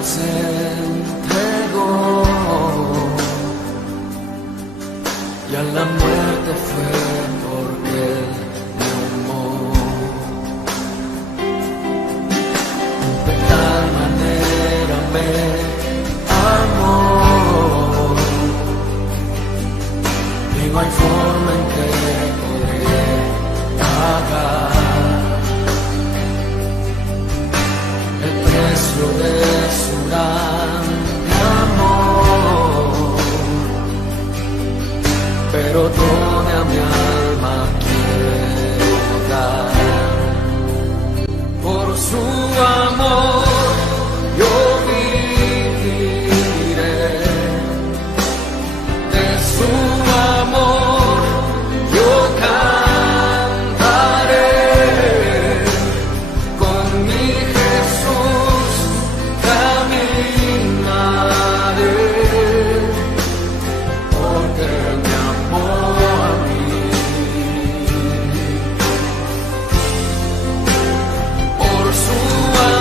Él se entregó y a la muerte fue porque Él me amó. De tal manera me amó y no hay forma en que podré pagar el precio de su grande amor, pero toda mi alma quiero dar. Por su amor yo viviré, de su amor yo cantaré, con mi Jesús caminaré, porque Él me amó a mí. Por su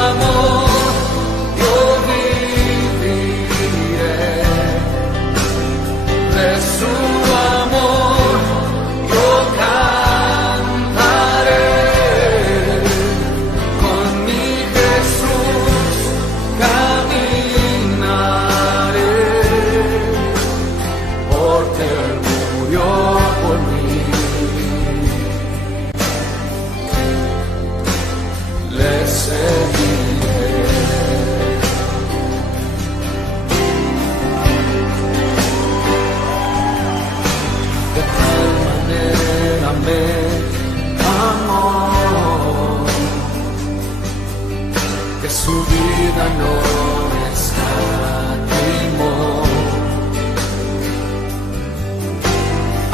amor yo viviré, de su amor yo cantaré, con mi Jesús caminaré, porque Él murió por mí. Le seguiré. De tal manera me amó que su vida no escatimó,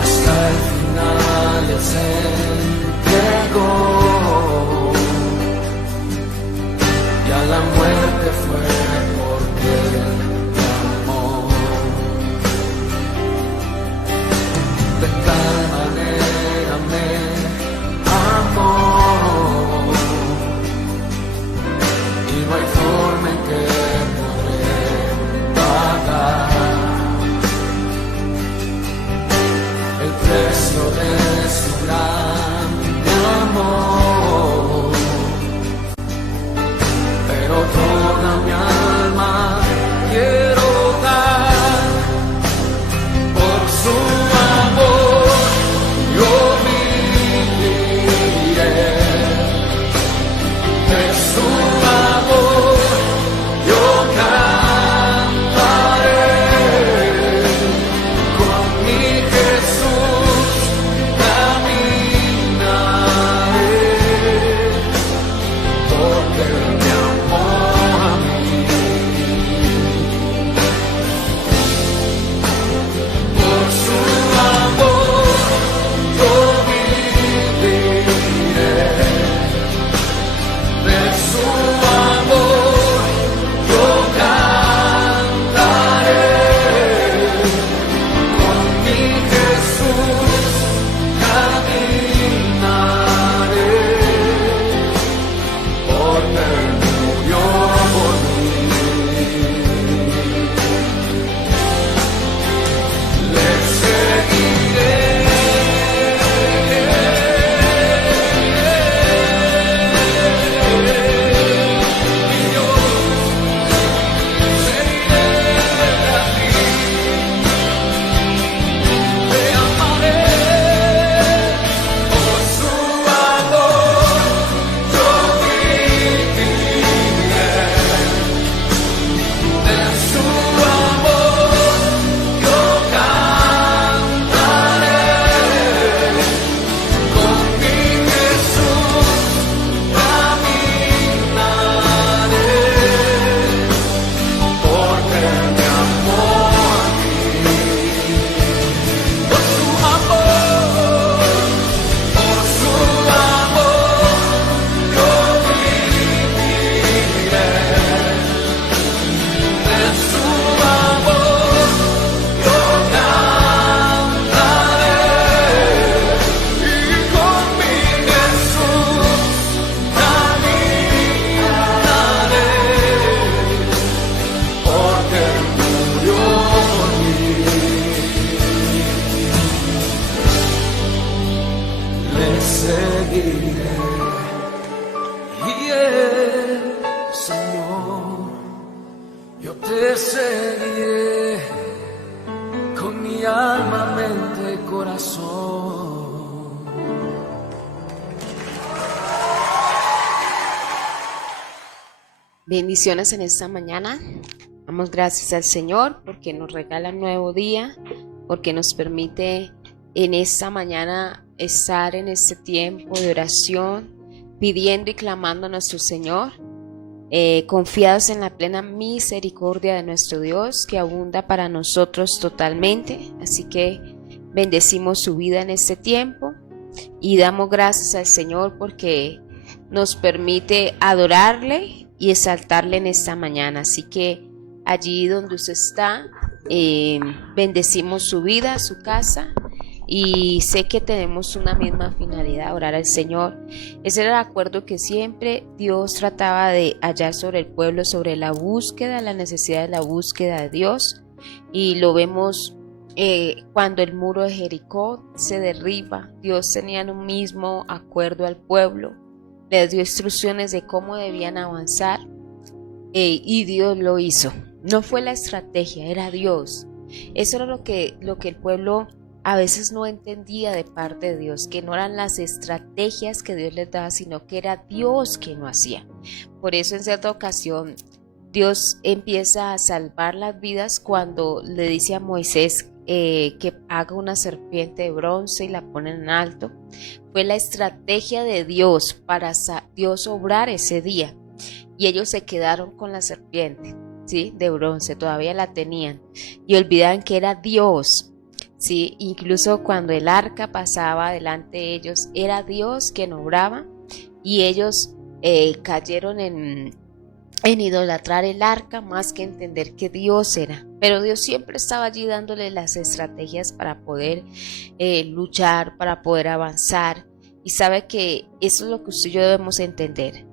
hasta el final Él se entregó y a la muerte fue porque Él me amó. De tal manera me amó y no hay forma en que podré pagar el precio de su grande amor, Yo te seguiré con mi alma, mente y corazón. Bendiciones en esta mañana. Damos gracias al Señor porque nos regala un nuevo día, porque nos permite en esta mañana estar en este tiempo de oración, pidiendo y clamando a nuestro Señor, confiados en la plena misericordia de nuestro Dios que abunda para nosotros totalmente. Así que bendecimos su vida en este tiempo y damos gracias al Señor porque nos permite adorarle y exaltarle en esta mañana. Así que allí donde usted está, bendecimos su vida, su casa, y sé que tenemos una misma finalidad, orar al Señor. Ese era el acuerdo que siempre Dios trataba de hallar sobre el pueblo, sobre la búsqueda, la necesidad de la búsqueda de Dios, y lo vemos cuando el muro de Jericó se derriba. Dios tenía un mismo acuerdo al pueblo, les dio instrucciones de cómo debían avanzar, y Dios lo hizo. No fue la estrategia, era Dios. Eso era lo que el pueblo a veces no entendía de parte de Dios, que no eran las estrategias que Dios les daba, sino que era Dios quien lo hacía. Por eso en cierta ocasión Dios empieza a salvar las vidas cuando le dice a Moisés que haga una serpiente de bronce y la pone en alto. Fue la estrategia de Dios para Dios obrar ese día, y ellos se quedaron con la serpiente, ¿sí?, de bronce, todavía la tenían y olvidaban que era Dios, ¿sí? Incluso cuando el arca pasaba delante de ellos, era Dios quien obraba, y ellos cayeron en idolatrar el arca más que entender que Dios era. Pero Dios siempre estaba allí dándole las estrategias para poder luchar, para poder avanzar, y sabe que eso es lo que usted y yo debemos entender,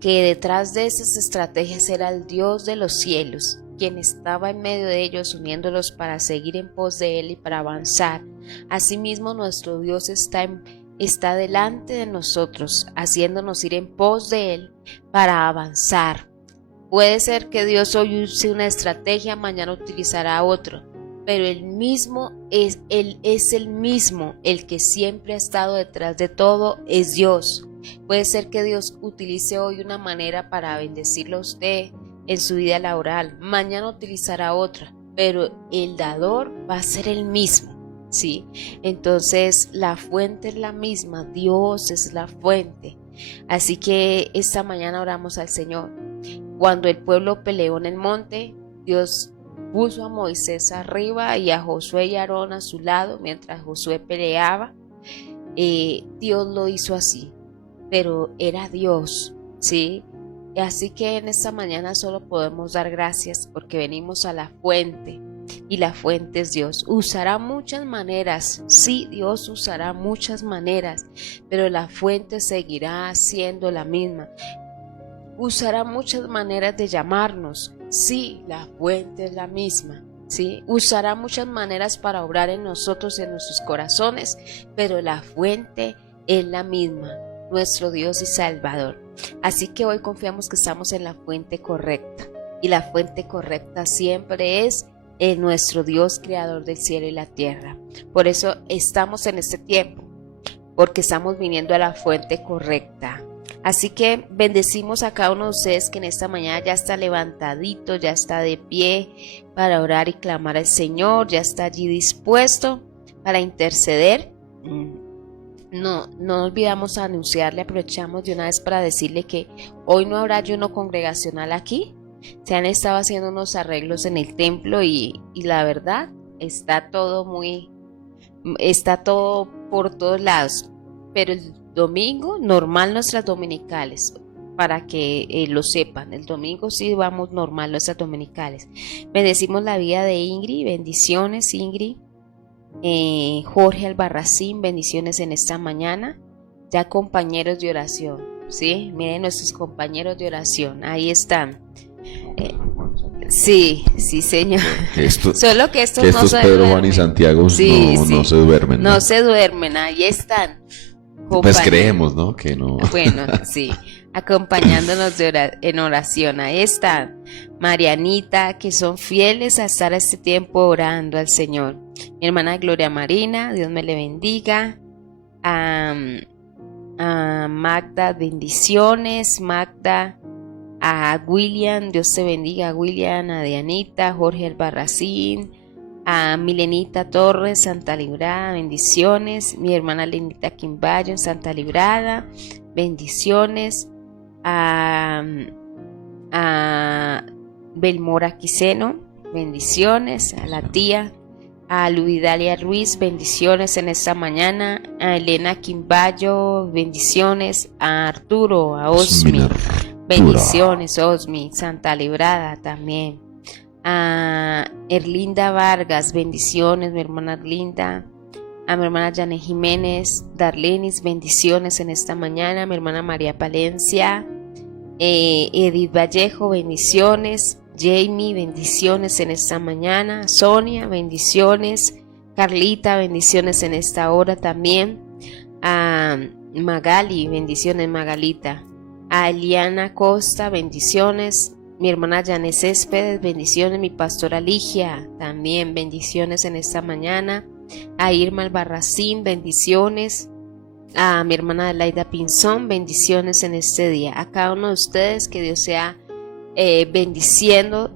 que detrás de esas estrategias era el Dios de los cielos, quien estaba en medio de ellos, uniéndolos para seguir en pos de Él y para avanzar. Asimismo, nuestro Dios está delante de nosotros, haciéndonos ir en pos de Él para avanzar. Puede ser que Dios hoy use una estrategia, mañana utilizará otro, pero Él es el mismo, el que siempre ha estado detrás de todo es Dios. Puede ser que Dios utilice hoy una manera para bendecirlo a usted en su vida laboral, mañana utilizará otra, pero el dador va a ser el mismo, ¿sí? Entonces la fuente es la misma, Dios es la fuente. Así que esta mañana oramos al Señor. Cuando el pueblo peleó en el monte, Dios puso a Moisés arriba y a Josué y Aarón a su lado mientras Josué peleaba. Dios lo hizo así, pero era Dios, ¿sí? Así que en esta mañana solo podemos dar gracias porque venimos a la fuente, y la fuente es Dios. Usará muchas maneras, sí, Dios usará muchas maneras, pero la fuente seguirá siendo la misma. Usará muchas maneras de llamarnos, sí, la fuente es la misma, ¿sí? Usará muchas maneras para obrar en nosotros, en nuestros corazones, pero la fuente es la misma, nuestro Dios y Salvador. Así que hoy confiamos que estamos en la fuente correcta, y la fuente correcta siempre es nuestro Dios, creador del cielo y la tierra. Por eso estamos en este tiempo, porque estamos viniendo a la fuente correcta. Así que bendecimos a cada uno de ustedes que en esta mañana ya está levantadito, ya está de pie para orar y clamar al Señor, ya está allí dispuesto para interceder. No olvidamos anunciarle, aprovechamos de una vez para decirle que hoy no habrá ayuno congregacional aquí. Se han estado haciendo unos arreglos en el templo y la verdad está todo por todos lados, pero el domingo normal nuestras dominicales, para que lo sepan, el domingo sí vamos normal nuestras dominicales. Bendecimos la vida de Ingrid, bendiciones Ingrid. Jorge Albarracín, bendiciones en esta mañana. Ya compañeros de oración, ¿sí? Miren nuestros compañeros de oración, ahí están. Sí, señor. Solo que estos no se duermen. Pedro, Juan y Santiago no se duermen. No se duermen, ahí están. Pues creemos, ¿no? Que no. Bueno, sí. acompañándonos en oración. Ahí están Marianita, que son fieles a estar a este tiempo orando al Señor. Mi hermana Gloria Marina, Dios me le bendiga. A Magda, bendiciones. Magda, a William, Dios te bendiga, William, a Dianita, Jorge Albarracín, a Milenita Torres, Santa Librada, bendiciones. Mi hermana Lenita Quimbayo en Santa Librada, bendiciones. A Belmora Quiseno, bendiciones. A la tía, a Luidalia Ruiz, bendiciones en esta mañana. A Elena Quimbayo, bendiciones. A Arturo, a Osmi, bendiciones. Osmi, Santa Librada también. A Erlinda Vargas, bendiciones, mi hermana Erlinda. A mi hermana Janet Jiménez, Darlenis, bendiciones en esta mañana. A mi hermana María Palencia, Edith Vallejo, bendiciones. Jamie, bendiciones en esta mañana. Sonia, bendiciones. Carlita, bendiciones en esta hora también. A Magali, bendiciones Magalita. A Eliana Costa, bendiciones. Mi hermana Janet Céspedes, bendiciones. Mi pastora Ligia, también bendiciones en esta mañana. A Irma Albarracín, bendiciones. A mi hermana Adelaida Pinzón, bendiciones en este día. A cada uno de ustedes, que Dios sea bendiciendo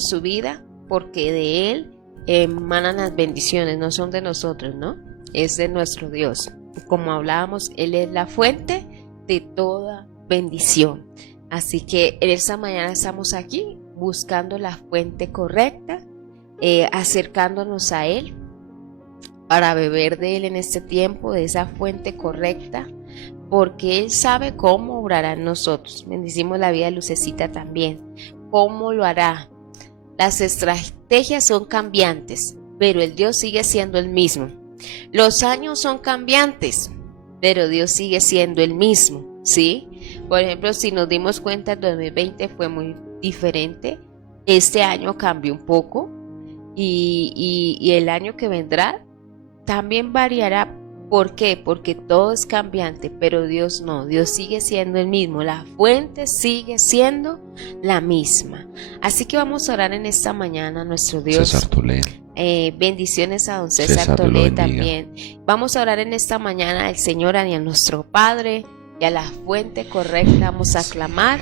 su vida, porque de Él emanan las bendiciones, no son de nosotros, ¿no? Es de nuestro Dios. Como hablábamos, Él es la fuente de toda bendición. Así que en esta mañana estamos aquí buscando la fuente correcta, acercándonos a Él para beber de Él en este tiempo, de esa fuente correcta, porque Él sabe cómo obrará en nosotros. Bendecimos la vida de Lucecita también. ¿Cómo lo hará? Las estrategias son cambiantes, pero el Dios sigue siendo el mismo. Los años son cambiantes, pero Dios sigue siendo el mismo, ¿sí? Por ejemplo, si nos dimos cuenta, el 2020 fue muy diferente. Este año cambió un poco y el año que vendrá también variará. ¿Por qué? Porque todo es cambiante, pero Dios no. Dios sigue siendo el mismo. La fuente sigue siendo la misma. Así que vamos a orar en esta mañana a nuestro Dios. César Tolé. Bendiciones a don César Tolé también. Vamos a orar en esta mañana al Señor y a nuestro Padre y a la fuente correcta. Vamos a clamar,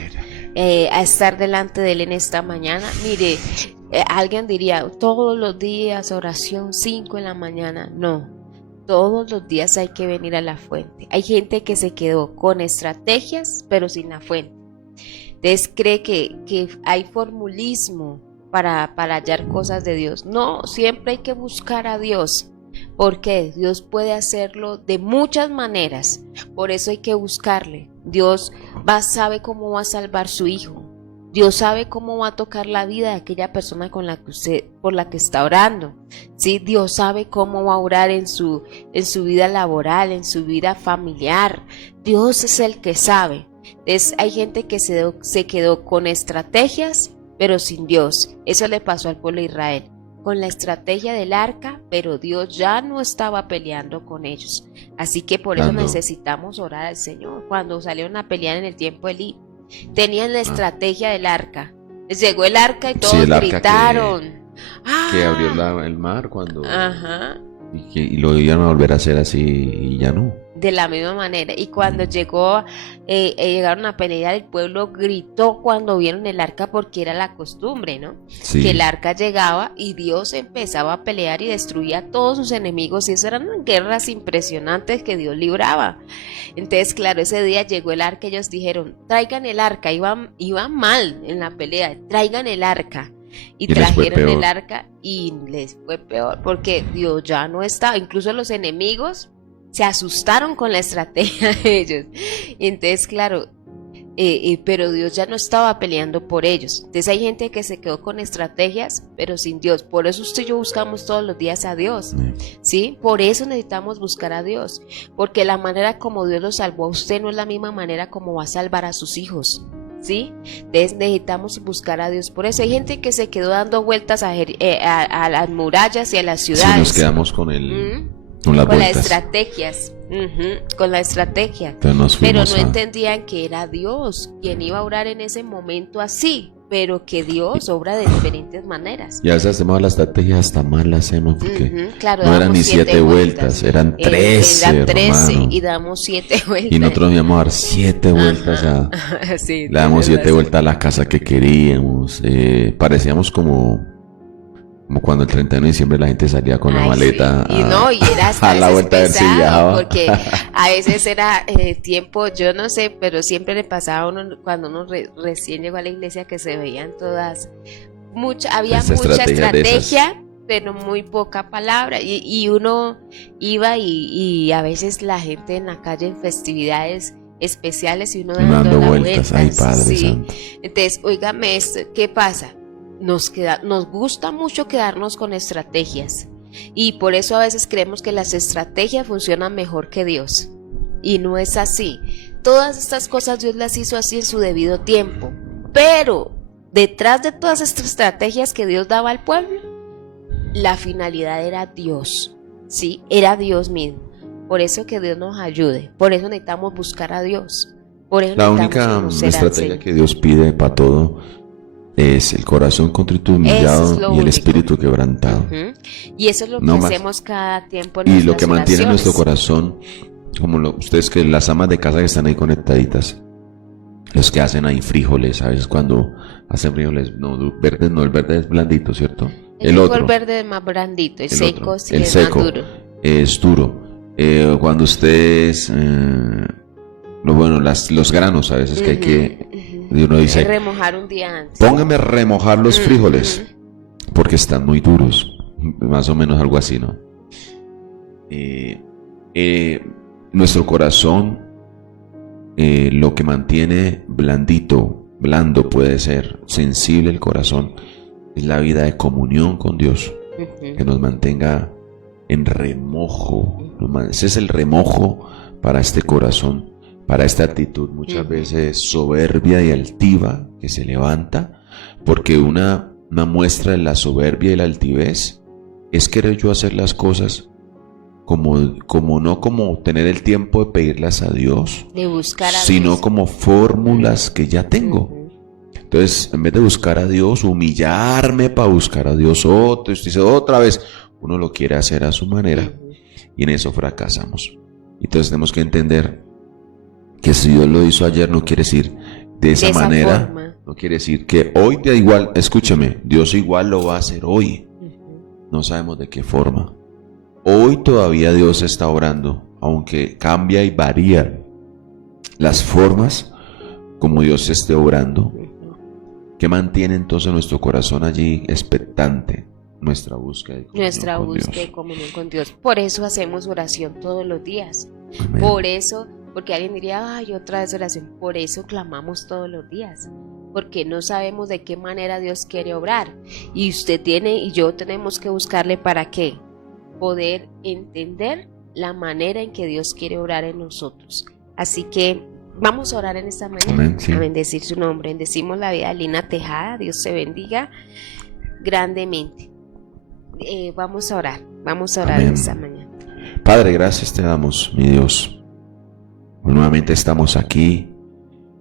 a estar delante de Él en esta mañana. Mire, alguien diría, todos los días oración 5 en la mañana. No, todos los días hay que venir a la fuente. Hay gente que se quedó con estrategias, pero sin la fuente. Entonces cree que hay formulismo para hallar cosas de Dios. No, siempre hay que buscar a Dios, porque Dios puede hacerlo de muchas maneras. Por eso hay que buscarle. Dios sabe cómo va a salvar su hijo. Dios sabe cómo va a tocar la vida de aquella persona por la que está orando. ¿Sí? Dios sabe cómo va a orar en su vida laboral, en su vida familiar. Dios es el que sabe. Entonces, hay gente que se quedó con estrategias, pero sin Dios. Eso le pasó al pueblo de Israel. Con la estrategia del arca, pero Dios ya no estaba peleando con ellos. Así que por eso necesitamos orar al Señor. Cuando salieron a pelear en el tiempo de Elí, tenían la estrategia del arca. Les llegó el arca y todos gritaron. Que abrió el mar cuando... Y lo iban a volver a hacer así y ya no. De la misma manera. Y cuando llegaron a pelear, el pueblo gritó cuando vieron el arca, porque era la costumbre, ¿no? Sí. Que el arca llegaba y Dios empezaba a pelear y destruía a todos sus enemigos, y eso eran guerras impresionantes que Dios libraba. Entonces, claro, ese día llegó el arca y ellos dijeron, traigan el arca. Iban mal en la pelea, traigan el arca. Y trajeron el arca y les fue peor, porque Dios ya no estaba. Incluso los enemigos se asustaron con la estrategia de ellos. Y entonces, claro, pero Dios ya no estaba peleando por ellos. Entonces hay gente que se quedó con estrategias, pero sin Dios. Por eso usted y yo buscamos todos los días a Dios, ¿sí? Por eso necesitamos buscar a Dios, porque la manera como Dios lo salvó a usted no es la misma manera como va a salvar a sus hijos, ¿sí? Entonces necesitamos buscar a Dios. Por eso hay gente que se quedó dando vueltas a las murallas y a las ciudades. Si nos quedamos con Con las con las vueltas. estrategias. Con la estrategia. Entonces nos Pero no fuimos a- entendían que era Dios quien iba a obrar en ese momento así, pero que Dios obra de diferentes maneras. Y a veces hacemos la estrategia hasta mal la hacemos porque Claro, no eran damos ni 7 vueltas, eran 13, eran 13 hermano. y damos 7 vueltas. Y nosotros nos íbamos a dar 7 vueltas Sí, le damos tienes 7 razón. vueltas a la casa que queríamos. Parecíamos como cuando el 31 de diciembre la gente salía con la Ay, maleta sí. Y no, y era hasta a la a veces vuelta a ver si pesado, viajaba. porque a veces era tiempo, yo no sé, pero siempre le pasaba a uno cuando uno recién llegó a la iglesia que se veían todas, había Esa mucha estrategia de esas. estrategia, pero muy poca palabra, y uno iba y a veces la gente en la calle en festividades especiales y uno Dando la vueltas, vuelta, ay Padre sí. Santo. Entonces, óigame esto, ¿qué pasa? Nos gusta mucho quedarnos con estrategias y por eso a veces creemos que las estrategias funcionan mejor que Dios y no es así. Todas estas cosas Dios las hizo así en su debido tiempo, pero detrás de todas estas estrategias que Dios daba al pueblo, la finalidad era Dios, ¿sí? Era Dios mismo. Por eso que Dios nos ayude, por eso necesitamos buscar a Dios. Por eso La necesitamos única conocer al estrategia Señor. que Dios pide para todo es el corazón contrito y Eso humillado es lo y el único. espíritu quebrantado. Y eso es lo que No más. hacemos cada tiempo en Y lo nuestras que mantiene oraciones. nuestro corazón, como ustedes que las amas de casa que están ahí conectaditas, los que hacen ahí frijoles, a veces cuando hacen frijoles, no, verdes no, el verde es blandito, ¿cierto? El frijol verde es más blandito, el seco otro, sí el es seco más duro. es duro. Cuando ustedes, los granos a veces que hay que, y uno dice, Remojar un día antes. póngame a remojar los frijoles, porque están muy duros, más o menos algo así, ¿no? Nuestro corazón, lo que mantiene blando puede ser, sensible el corazón, es la vida de comunión con Dios, que nos mantenga en remojo. Ese es el remojo para este corazón, para esta actitud muchas veces soberbia y altiva que se levanta, porque una muestra de la soberbia y la altivez es querer yo hacer las cosas no como tener el tiempo de pedirlas a Dios, De buscar a sino Dios. como fórmulas que ya tengo. Entonces, en vez de buscar a Dios, humillarme para buscar a Dios otra vez, uno lo quiere hacer a su manera y en eso fracasamos. Entonces tenemos que entender que si Dios lo hizo ayer, no quiere decir de esa manera, forma. no quiere decir que hoy de igual, escúchame, Dios igual lo va a hacer hoy. No sabemos de qué forma. Hoy todavía Dios está obrando, aunque cambia y varía las formas como Dios esté obrando. ¿Qué mantiene entonces nuestro corazón allí expectante? Nuestra búsqueda de comunión Nuestra con búsqueda Dios. de comunión con Dios. Por eso hacemos oración todos los días. Amén. Por eso, porque alguien diría, ay, otra vez oración. Por eso clamamos todos los días. Porque no sabemos de qué manera Dios quiere obrar. Y usted tiene y yo tenemos que buscarle para qué. Poder entender la manera en que Dios quiere obrar en nosotros. Así que vamos a orar en esta mañana. Amén, sí. A bendecir su nombre. Bendecimos la vida de Lina Tejada. Dios se bendiga grandemente. Vamos a orar Amén. esta mañana. Padre, gracias te damos, mi Dios. Nuevamente estamos aquí,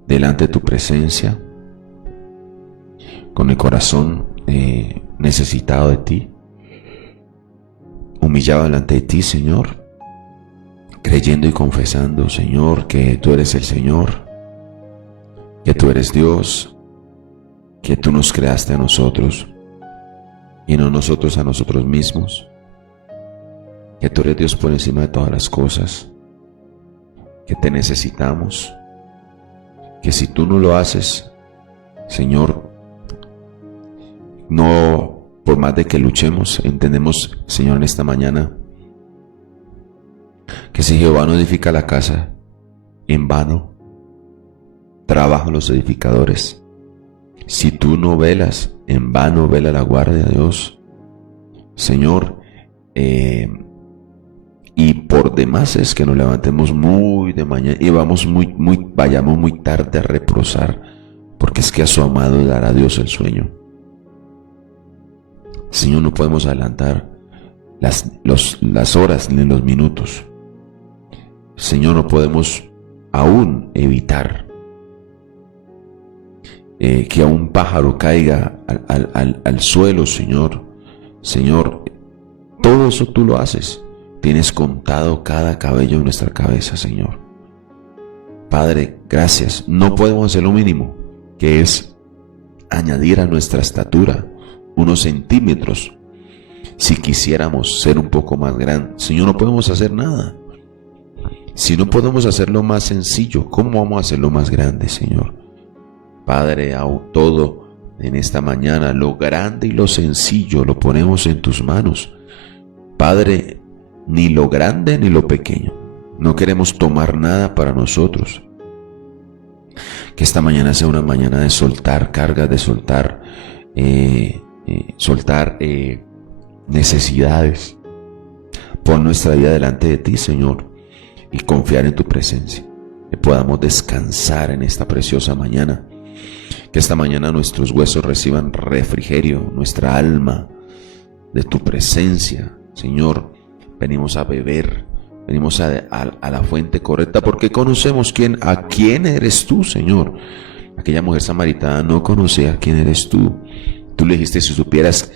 delante de tu presencia, con el corazón necesitado de ti, humillado delante de ti, Señor, creyendo y confesando, Señor, que tú eres el Señor, que tú eres Dios, que tú nos creaste a nosotros y no nosotros a nosotros mismos, que tú eres Dios por encima de todas las cosas, que te necesitamos, que si tú no lo haces, Señor, no, por más de que luchemos, entendemos, Señor, en esta mañana, que si Jehová no edifica la casa, en vano trabajan los edificadores. Si tú no velas, en vano vela la guardia, Dios. Señor, y por demás es que nos levantemos muy de mañana y vayamos muy tarde a reposar, porque es que a su amado le dará Dios el sueño. Señor, no podemos adelantar las horas ni los minutos. Señor, no podemos aún evitar que a un pájaro caiga al suelo, Señor. Señor, todo eso tú lo haces. Tienes contado cada cabello de nuestra cabeza, Señor. Padre, gracias. No podemos hacer lo mínimo, que es añadir a nuestra estatura unos centímetros. Si quisiéramos ser un poco más grandes, Señor, no podemos hacer nada. Si no podemos hacerlo más sencillo, ¿cómo vamos a hacerlo más grande, Señor? Padre, todo en esta mañana, lo grande y lo sencillo, lo ponemos en tus manos. Padre, ni lo grande ni lo pequeño. No queremos tomar nada para nosotros. Que esta mañana sea una mañana de soltar cargas, de soltar necesidades. Pon nuestra vida delante de ti, Señor, y confiar en tu presencia. Que podamos descansar en esta preciosa mañana. Que esta mañana nuestros huesos reciban refrigerio, nuestra alma, de tu presencia. Señor, venimos a beber, venimos a la fuente correcta, porque conocemos a quién eres tú, Señor. Aquella mujer samaritana no conocía quién eres tú. Tú le dijiste, si supieras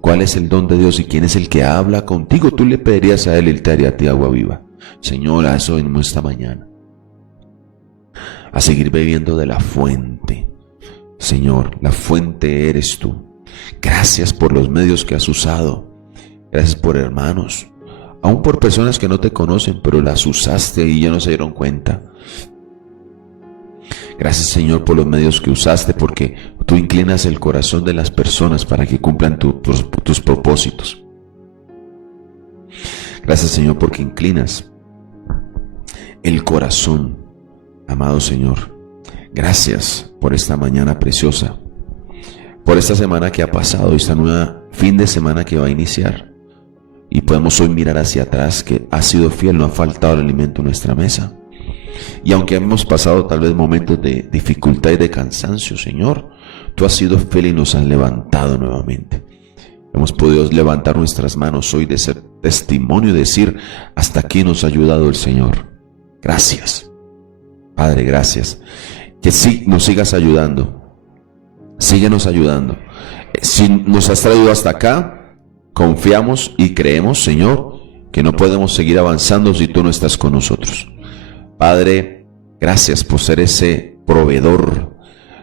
cuál es el don de Dios y quién es el que habla contigo, tú le pedirías a él y él te daría a ti agua viva. Señor, a eso venimos esta mañana, a seguir bebiendo de la fuente. Señor, la fuente eres tú. Gracias por los medios que has usado. Gracias por hermanos, aún por personas que no te conocen, pero las usaste y ya no se dieron cuenta. Gracias, Señor, por los medios que usaste, porque tú inclinas el corazón de las personas para que cumplan tus propósitos. Gracias, Señor, porque inclinas el corazón, amado Señor. Gracias por esta mañana preciosa, por esta semana que ha pasado y esta nueva fin de semana que va a iniciar. Y podemos hoy mirar hacia atrás, que has sido fiel, no ha faltado el alimento en nuestra mesa. Y aunque hemos pasado tal vez momentos de dificultad y de cansancio, Señor, tú has sido fiel y nos has levantado nuevamente. Hemos podido levantar nuestras manos hoy de ser testimonio y decir, hasta aquí nos ha ayudado el Señor. Gracias, Padre, gracias. Que sí nos sigas ayudando. Síguenos ayudando. Si nos has traído hasta acá, confiamos y creemos, Señor, que no podemos seguir avanzando si tú no estás con nosotros. Padre, gracias por ser ese proveedor,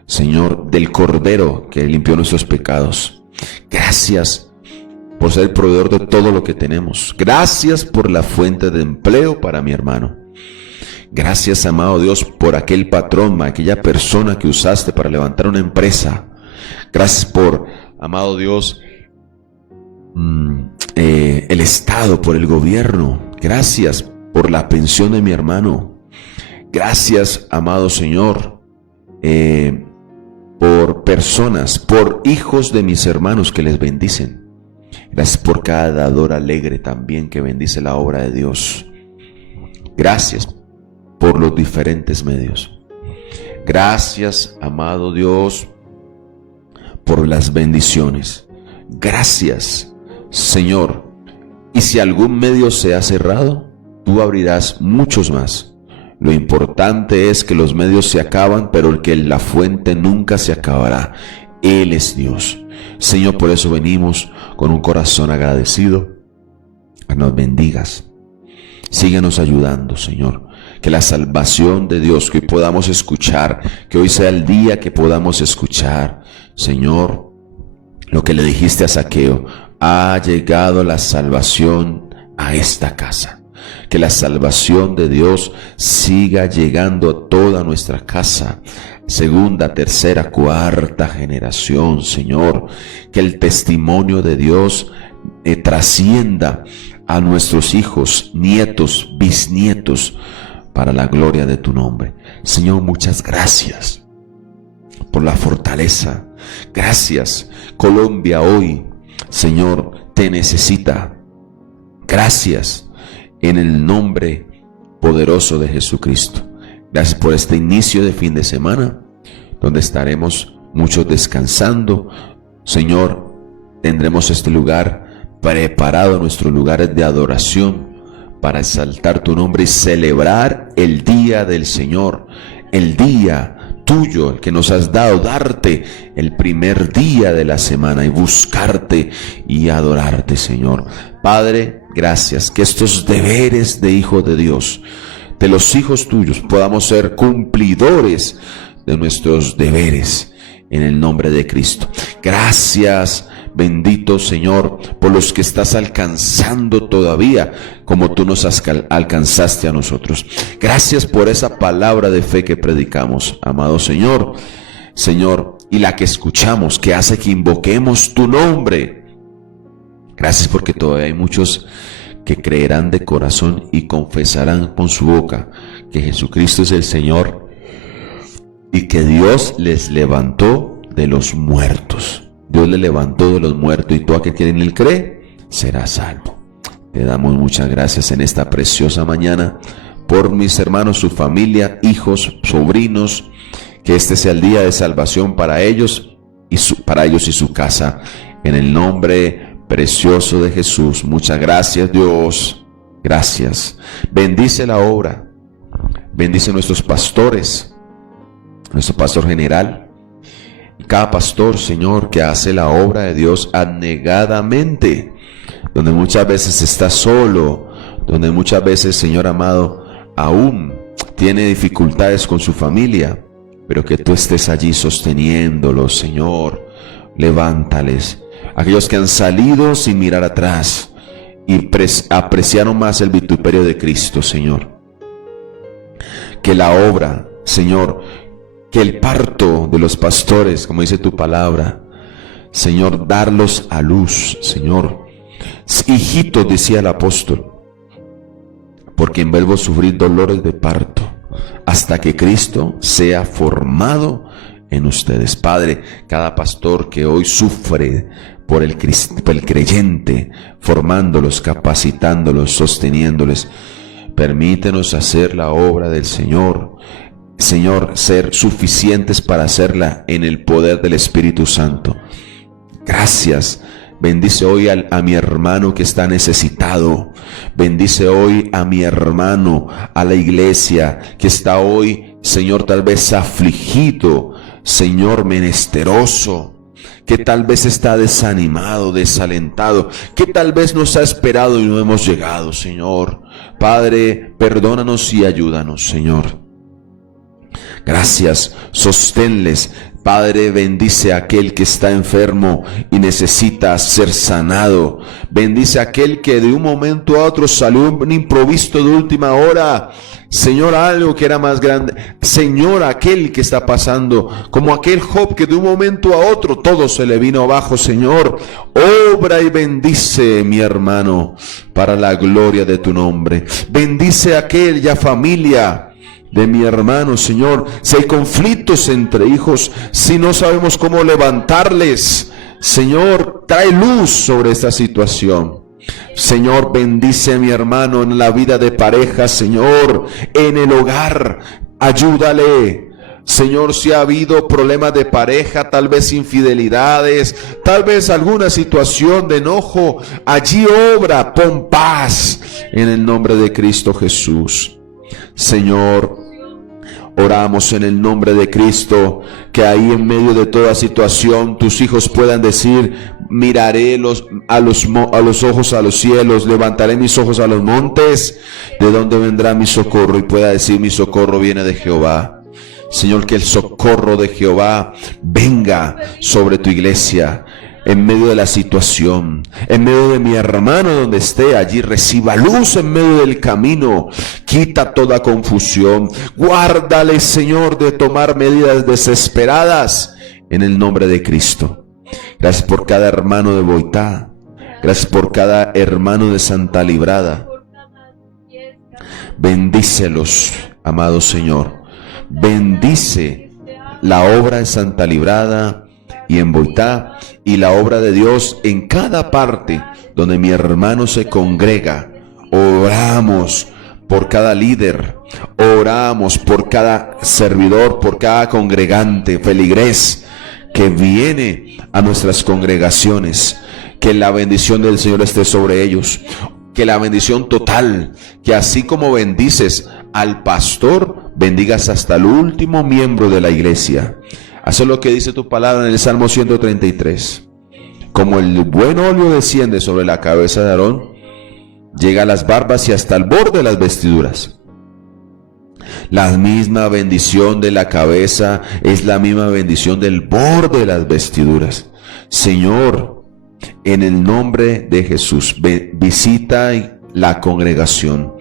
Señor, del Cordero que limpió nuestros pecados. Gracias por ser el proveedor de todo lo que tenemos. Gracias por la fuente de empleo para mi hermano. Gracias, amado Dios, por aquel patrón, aquella persona que usaste para levantar una empresa. Gracias por, amado Dios, el Estado, por el gobierno. Gracias por la pensión de mi hermano. Gracias, amado Señor, por personas, por hijos de mis hermanos que les bendicen. Gracias por cada dador alegre también que bendice la obra de Dios. Gracias por los diferentes medios. Gracias, amado Dios, por las bendiciones. Gracias, Señor. Y si algún medio se ha cerrado, tú abrirás muchos más. Lo importante es que los medios se acaban, pero que la fuente nunca se acabará. Él es Dios. Señor, por eso venimos con un corazón agradecido. Que nos bendigas. Síguenos ayudando, Señor. Que la salvación de Dios, que hoy podamos escuchar, que hoy sea el día que podamos escuchar, Señor, lo que le dijiste a Zaqueo: ha llegado la salvación a esta casa. Que la salvación de Dios siga llegando a toda nuestra casa, segunda, tercera, cuarta generación, Señor. Que el testimonio de Dios trascienda a nuestros hijos, nietos, bisnietos, para la gloria de tu nombre. Señor, muchas gracias por la fortaleza. Gracias. Colombia hoy, Señor, te necesita. Gracias en el nombre poderoso de Jesucristo. Gracias por este inicio de fin de semana, donde estaremos muchos descansando. Señor, tendremos este lugar preparado nuestros lugares de adoración para exaltar tu nombre y celebrar el día del Señor, el día tuyo, el que nos has dado, darte el primer día de la semana y buscarte y adorarte, Señor. Padre, gracias, que estos deberes de hijo de Dios, de los hijos tuyos, podamos ser cumplidores de nuestros deberes en el nombre de Cristo. Gracias, bendito Señor, por los que estás alcanzando todavía como tú nos alcanzaste a nosotros. Gracias por esa palabra de fe que predicamos, amado Señor, y la que escuchamos, que hace que invoquemos tu nombre. Gracias porque todavía hay muchos que creerán de corazón y confesarán con su boca que Jesucristo es el Señor y que Dios les levantó de los muertos. Dios le levantó de los muertos, y todo aquel que en él cree será salvo. Te damos muchas gracias en esta preciosa mañana por mis hermanos, su familia, hijos, sobrinos, que este sea el día de salvación para ellos y su casa, en el nombre precioso de Jesús. Muchas gracias, Dios. Gracias. Bendice la obra. Bendice nuestros pastores, nuestro pastor general, cada pastor, Señor, que hace la obra de Dios abnegadamente, donde muchas veces está solo, donde muchas veces, Señor amado, aún tiene dificultades con su familia, pero que tú estés allí sosteniéndolos, Señor. Levántales. Aquellos que han salido sin mirar atrás y apreciaron más el vituperio de Cristo, Señor. Que la obra, Señor, que el parto de los pastores, como dice tu palabra, Señor, darlos a luz, Señor. Hijitos, decía el apóstol, porque en vuelvo a sufrir dolores de parto, hasta que Cristo sea formado en ustedes. Padre, cada pastor que hoy sufre por el creyente, formándolos, capacitándolos, sosteniéndoles, permítenos hacer la obra del Señor. Señor, ser suficientes para hacerla en el poder del Espíritu Santo. Gracias. Bendice hoy a mi hermano que está necesitado. Bendice hoy a mi hermano, a la iglesia que está hoy, Señor, tal vez afligido, Señor, menesteroso, que tal vez está desanimado, desalentado, que tal vez nos ha esperado y no hemos llegado, Señor. Padre, perdónanos y ayúdanos, Señor. Gracias, sosténles. Padre, bendice a aquel que está enfermo y necesita ser sanado. Bendice a aquel que de un momento a otro salió un improviso de última hora. Señor, algo que era más grande. Señor, aquel que está pasando, como aquel Job que de un momento a otro todo se le vino abajo. Señor, obra y bendice, mi hermano, para la gloria de tu nombre. Bendice a aquella familia de mi hermano, Señor. Si hay conflictos entre hijos, si no sabemos cómo levantarles, Señor, trae luz sobre esta situación. Señor, bendice a mi hermano en la vida de pareja, Señor, en el hogar, ayúdale. Señor, si ha habido problemas de pareja, tal vez infidelidades, tal vez alguna situación de enojo, allí obra, pon paz en el nombre de Cristo Jesús. Señor, oramos en el nombre de Cristo, que ahí en medio de toda situación tus hijos puedan decir: miraré a los ojos a los cielos, levantaré mis ojos a los montes, ¿de dónde vendrá mi socorro? Y pueda decir: mi socorro viene de Jehová. Señor, que el socorro de Jehová venga sobre tu iglesia. En medio de la situación, en medio de mi hermano donde esté, allí reciba luz en medio del camino. Quita toda confusión. Guárdale, Señor, de tomar medidas desesperadas en el nombre de Cristo. Gracias por cada hermano de Boitá. Gracias por cada hermano de Santa Librada. Bendícelos, amado Señor. Bendice la obra de Santa Librada y en Boitá, y la obra de Dios en cada parte donde mi hermano se congrega. Oramos por cada líder, oramos por cada servidor, por cada congregante, feligrés, que viene a nuestras congregaciones. Que la bendición del Señor esté sobre ellos. Que la bendición total, que así como bendices al pastor, bendigas hasta el último miembro de la iglesia. Eso es lo que dice tu palabra en el Salmo 133. Como el buen óleo desciende sobre la cabeza de Aarón, llega a las barbas y hasta el borde de las vestiduras. La misma bendición de la cabeza es la misma bendición del borde de las vestiduras. Señor, en el nombre de Jesús, visita la congregación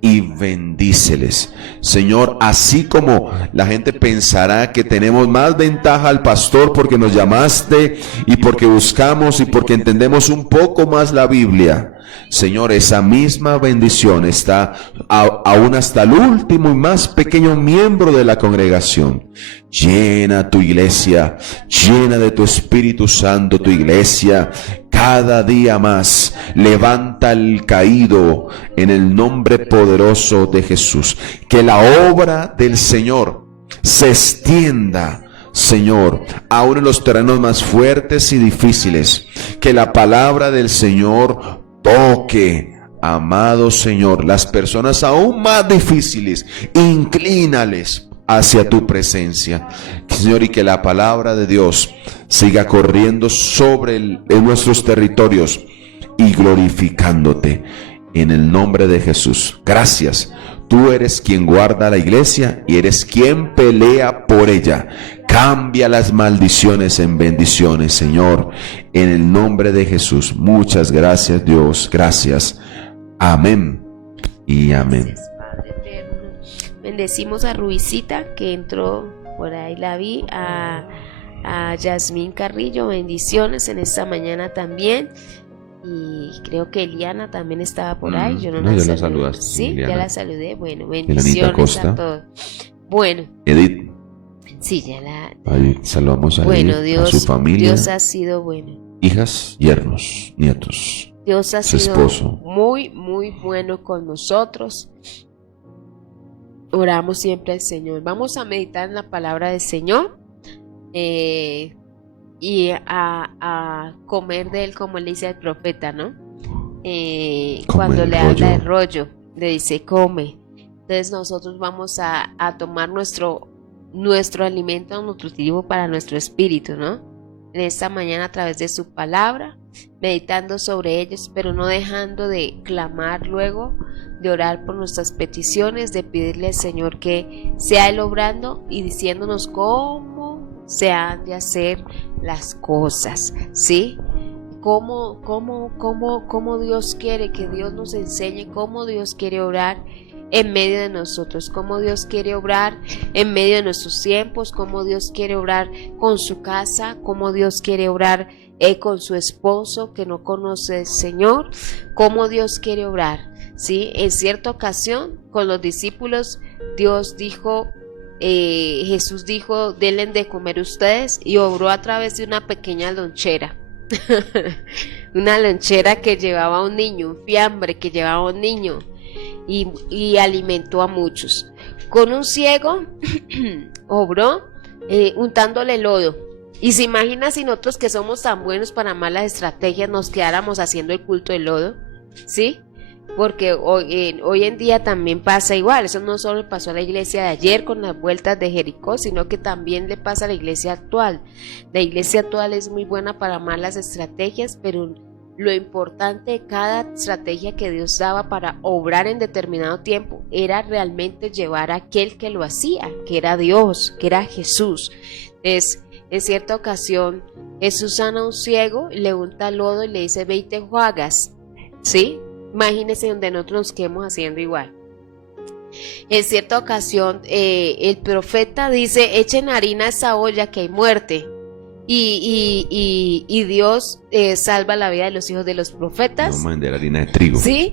y bendíceles. Señor, así como la gente pensará que tenemos más ventaja al pastor porque nos llamaste y porque buscamos y porque entendemos un poco más la Biblia, Señor, esa misma bendición está aún hasta el último y más pequeño miembro de la congregación. Llena tu iglesia, llena de tu Espíritu Santo tu iglesia. Cada día más levanta al caído en el nombre poderoso de Jesús. Que la obra del Señor se extienda, Señor, aún en los terrenos más fuertes y difíciles. Que la palabra del Señor toque, amado Señor, las personas aún más difíciles. Inclínales hacia tu presencia, Señor, y que la palabra de Dios siga corriendo sobre en nuestros territorios y glorificándote en el nombre de Jesús. Gracias. Tú eres quien guarda la iglesia y eres quien pelea por ella. Cambia las maldiciones en bendiciones, Señor, en el nombre de Jesús. Muchas gracias, Dios. Gracias. Amén y amén. Gracias, Padre eterno. Bendecimos a Ruicita, que entró por ahí, la vi, a Yasmín Carrillo, bendiciones en esta mañana también. Y creo que Eliana también estaba por ahí. Yo no la ya la saludé. saludaste. Sí, Eliana. ya la saludé. Bueno, Elanita bendiciones Costa. a todos. Bueno, Edith, sí, ya la. ahí saludamos a Bueno, Edith, a su Dios, familia, Dios ha sido bueno. hijas, yernos, nietos. Dios ha Su sido esposo. muy, muy bueno con nosotros. Oramos siempre al Señor. Vamos a meditar en la palabra del Señor y a comer de él, como le dice al profeta, ¿no? Cuando el le habla rollo. el rollo, le dice come. Entonces nosotros vamos a tomar nuestro alimento nutritivo para nuestro espíritu, ¿no? En esta mañana a través de su palabra, meditando sobre ellos, pero no dejando de clamar luego, de orar por nuestras peticiones, de pedirle al Señor que sea Él obrando y diciéndonos cómo se han de hacer las cosas, ¿sí? Cómo Dios quiere que Dios nos enseñe, cómo Dios quiere obrar en medio de nosotros, cómo Dios quiere obrar en medio de nuestros tiempos, cómo Dios quiere obrar con su casa, cómo Dios quiere obrar con su esposo que no conoce al Señor, cómo Dios quiere obrar, ¿sí? En cierta ocasión con los discípulos Dios dijo, Jesús dijo, denle de comer ustedes, y obró a través de una pequeña lonchera. Una lonchera que llevaba un niño, un fiambre que llevaba un niño, y alimentó a muchos. Con un ciego obró untándole lodo. Y se imagina si nosotros, que somos tan buenos para malas estrategias, nos quedáramos haciendo el culto del lodo, ¿sí? Porque hoy en día también pasa igual. Eso no solo le pasó a la iglesia de ayer con las vueltas de Jericó, sino que también le pasa a la iglesia actual. La iglesia actual es muy buena para malas estrategias, pero lo importante de cada estrategia que Dios daba para obrar en determinado tiempo era realmente llevar a aquel que lo hacía, que era Dios, que era Jesús. En cierta ocasión Jesús sana a un ciego, le unta lodo y le dice, ve y te enjuagas, ¿sí? Imagínense donde nosotros nos quedemos haciendo igual. En cierta ocasión el profeta dice, echen harina a esa olla que hay muerte. Y Dios salva la vida de los hijos de los profetas. No mande la harina de trigo. ¿Sí?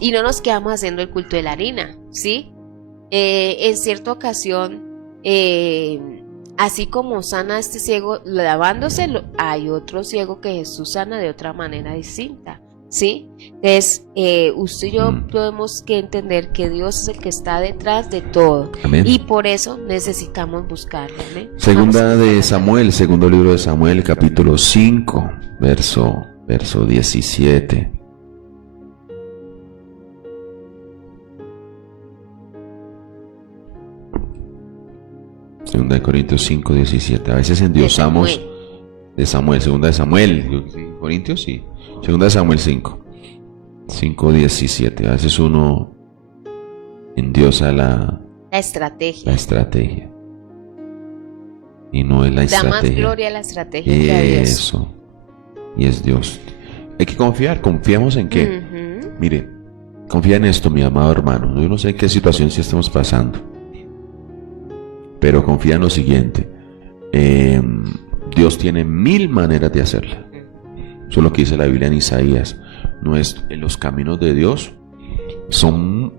Y no nos quedamos haciendo el culto de la harina, ¿sí? En cierta ocasión, así como sana a este ciego lavándose, hay otro ciego que Jesús sana de otra manera distinta, ¿sí? Entonces, usted y yo tenemos que entender que Dios es el que está detrás de todo. Amén. Y por eso necesitamos buscarlo. Amén. Segunda Vamos. de Samuel, segundo libro de Samuel, capítulo 5, verso 17. Segunda de Corintios 5, 17. A veces endiosamos de Samuel, segunda de Samuel, Corintios sí. Segunda de Samuel 5, 17. A veces uno endiosa la estrategia. Y no es la Da estrategia. más gloria a la estrategia que a Dios. Eso. Y es Dios. Hay que confiar. ¿Confiamos en qué? Mire, confía en esto, mi amado hermano. Yo no sé en qué situación sí estamos pasando, pero confía en lo siguiente. Dios tiene 1000 maneras de hacerla. Eso es lo que dice la Biblia en Isaías. Los caminos de Dios son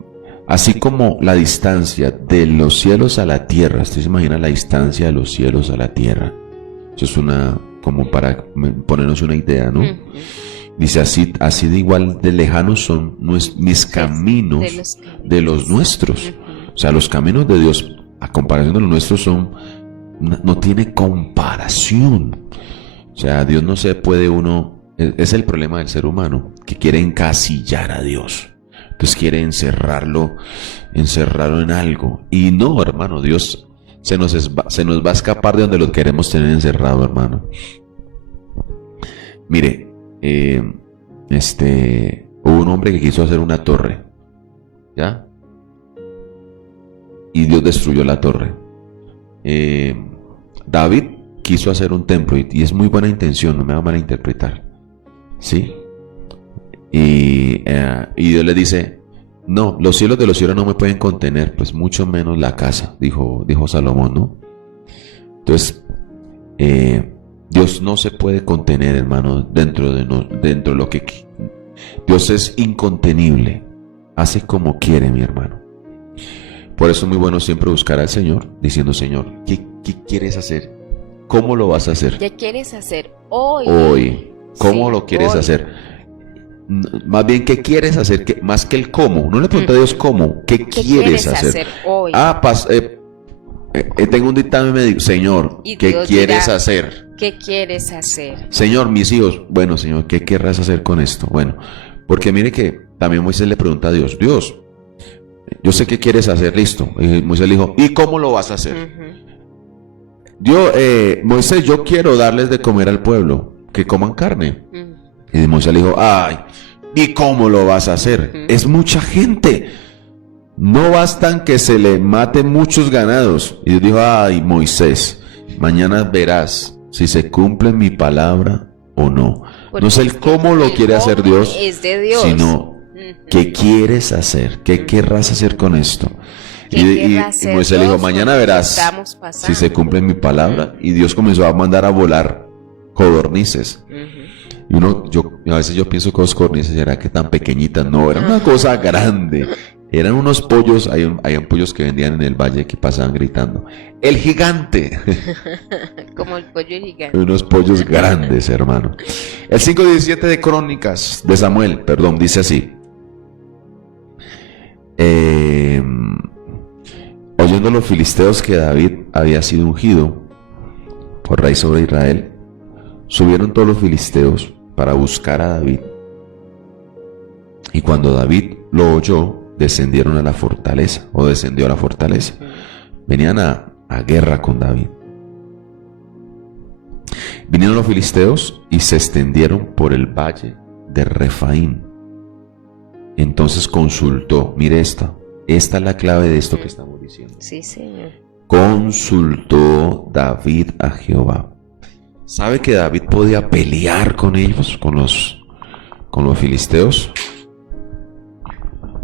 así como la distancia de los cielos a la tierra. ¿Usted se imagina la distancia de los cielos a la tierra? Eso es como para ponernos una idea, ¿no? Dice así de igual de lejanos son mis caminos de los nuestros. O sea, los caminos de Dios a comparación de los nuestros no tiene comparación. O sea, Dios no se puede es el problema del ser humano, que quiere encasillar a Dios. Entonces quiere encerrarlo en algo. Y no, hermano, Dios se nos va a escapar de donde lo queremos tener encerrado, hermano. Mire, hubo un hombre que quiso hacer una torre, ¿ya? Y Dios destruyó la torre. David quiso hacer un templo y es muy buena intención, no me va a malinterpretar, ¿sí? Y Dios le dice, no, los cielos de los cielos no me pueden contener, pues mucho menos la casa, dijo Salomón, ¿no? Entonces, Dios no se puede contener, hermano, dentro de lo que Dios es incontenible, hace como quiere, mi hermano. Por eso es muy bueno siempre buscar al Señor, diciendo, Señor, ¿qué quieres hacer? ¿Cómo lo vas a hacer? ¿Qué quieres hacer hoy? Hoy. ¿Cómo Sí, lo quieres hoy. hacer? Más bien, ¿qué quieres hacer? Más que el cómo. No le pregunto a Dios cómo. ¿Qué quieres hacer? Hoy? Tengo un dictamen y me digo, Señor, Y ¿qué Dios quieres dirá, hacer? ¿Qué quieres hacer? Señor, mis hijos. Bueno, Señor, ¿qué querrás hacer con esto? Bueno, porque mire que también Moisés le pregunta a Dios, Dios, yo sé qué quieres hacer, listo. Y Moisés le dijo, ¿y cómo lo vas a hacer? Moisés, yo quiero darles de comer al pueblo, que coman carne. Y Moisés le dijo, ay, ¿y cómo lo vas a hacer? Es mucha gente. No bastan que se le maten muchos ganados. Y Dios dijo, ay, Moisés, mañana verás si se cumple mi palabra o no. Porque no sé el cómo lo quiere hacer Dios, es de Dios, sino qué quieres hacer, qué querrás hacer con esto. Y Moisés le dijo, mañana verás si se cumple mi palabra. Y Dios comenzó a mandar a volar codornices. Y a veces yo pienso que los codornices, ¿será que tan pequeñitas? No, era una cosa grande. Eran unos pollos, hay pollos que vendían en el valle que pasaban gritando, ¡el gigante! Como el pollo gigante. Unos pollos grandes, hermano. El 5:17 de Crónicas, de Samuel, perdón, dice así. Oyendo los filisteos que David había sido ungido por rey sobre Israel, subieron todos los filisteos para buscar a David. Y cuando David lo oyó, descendió a la fortaleza. Venían a guerra con David. Vinieron los filisteos y se extendieron por el valle de Refaim. Entonces consultó, mire esta es la clave de esto que estamos diciendo. Sí, Señor. Consultó David a Jehová. ¿Sabe que David podía pelear con ellos, con los filisteos?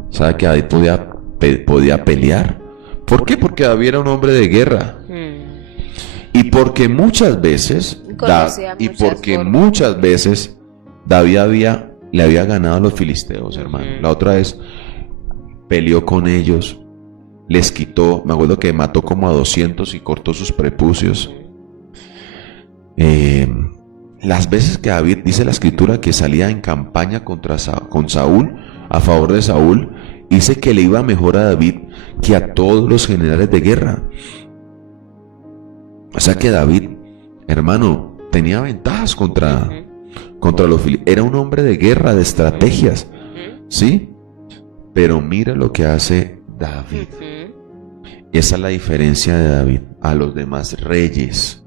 ¿Sabe que David podía pelear? ¿Por qué? Porque David era un hombre de guerra. Y porque muchas veces David le había ganado a los filisteos, hermano. La otra vez peleó con ellos, les quitó, me acuerdo que mató como a 200 y cortó sus prepucios. las veces que David, dice la escritura, que salía en campaña con Saúl, a favor de Saúl, dice que le iba mejor a David que a todos los generales de guerra. O sea que David, hermano, tenía ventajas contra los filisteos. Era un hombre de guerra, de estrategias, ¿sí? Pero mira lo que hace David. Esa es la diferencia de David a los demás reyes.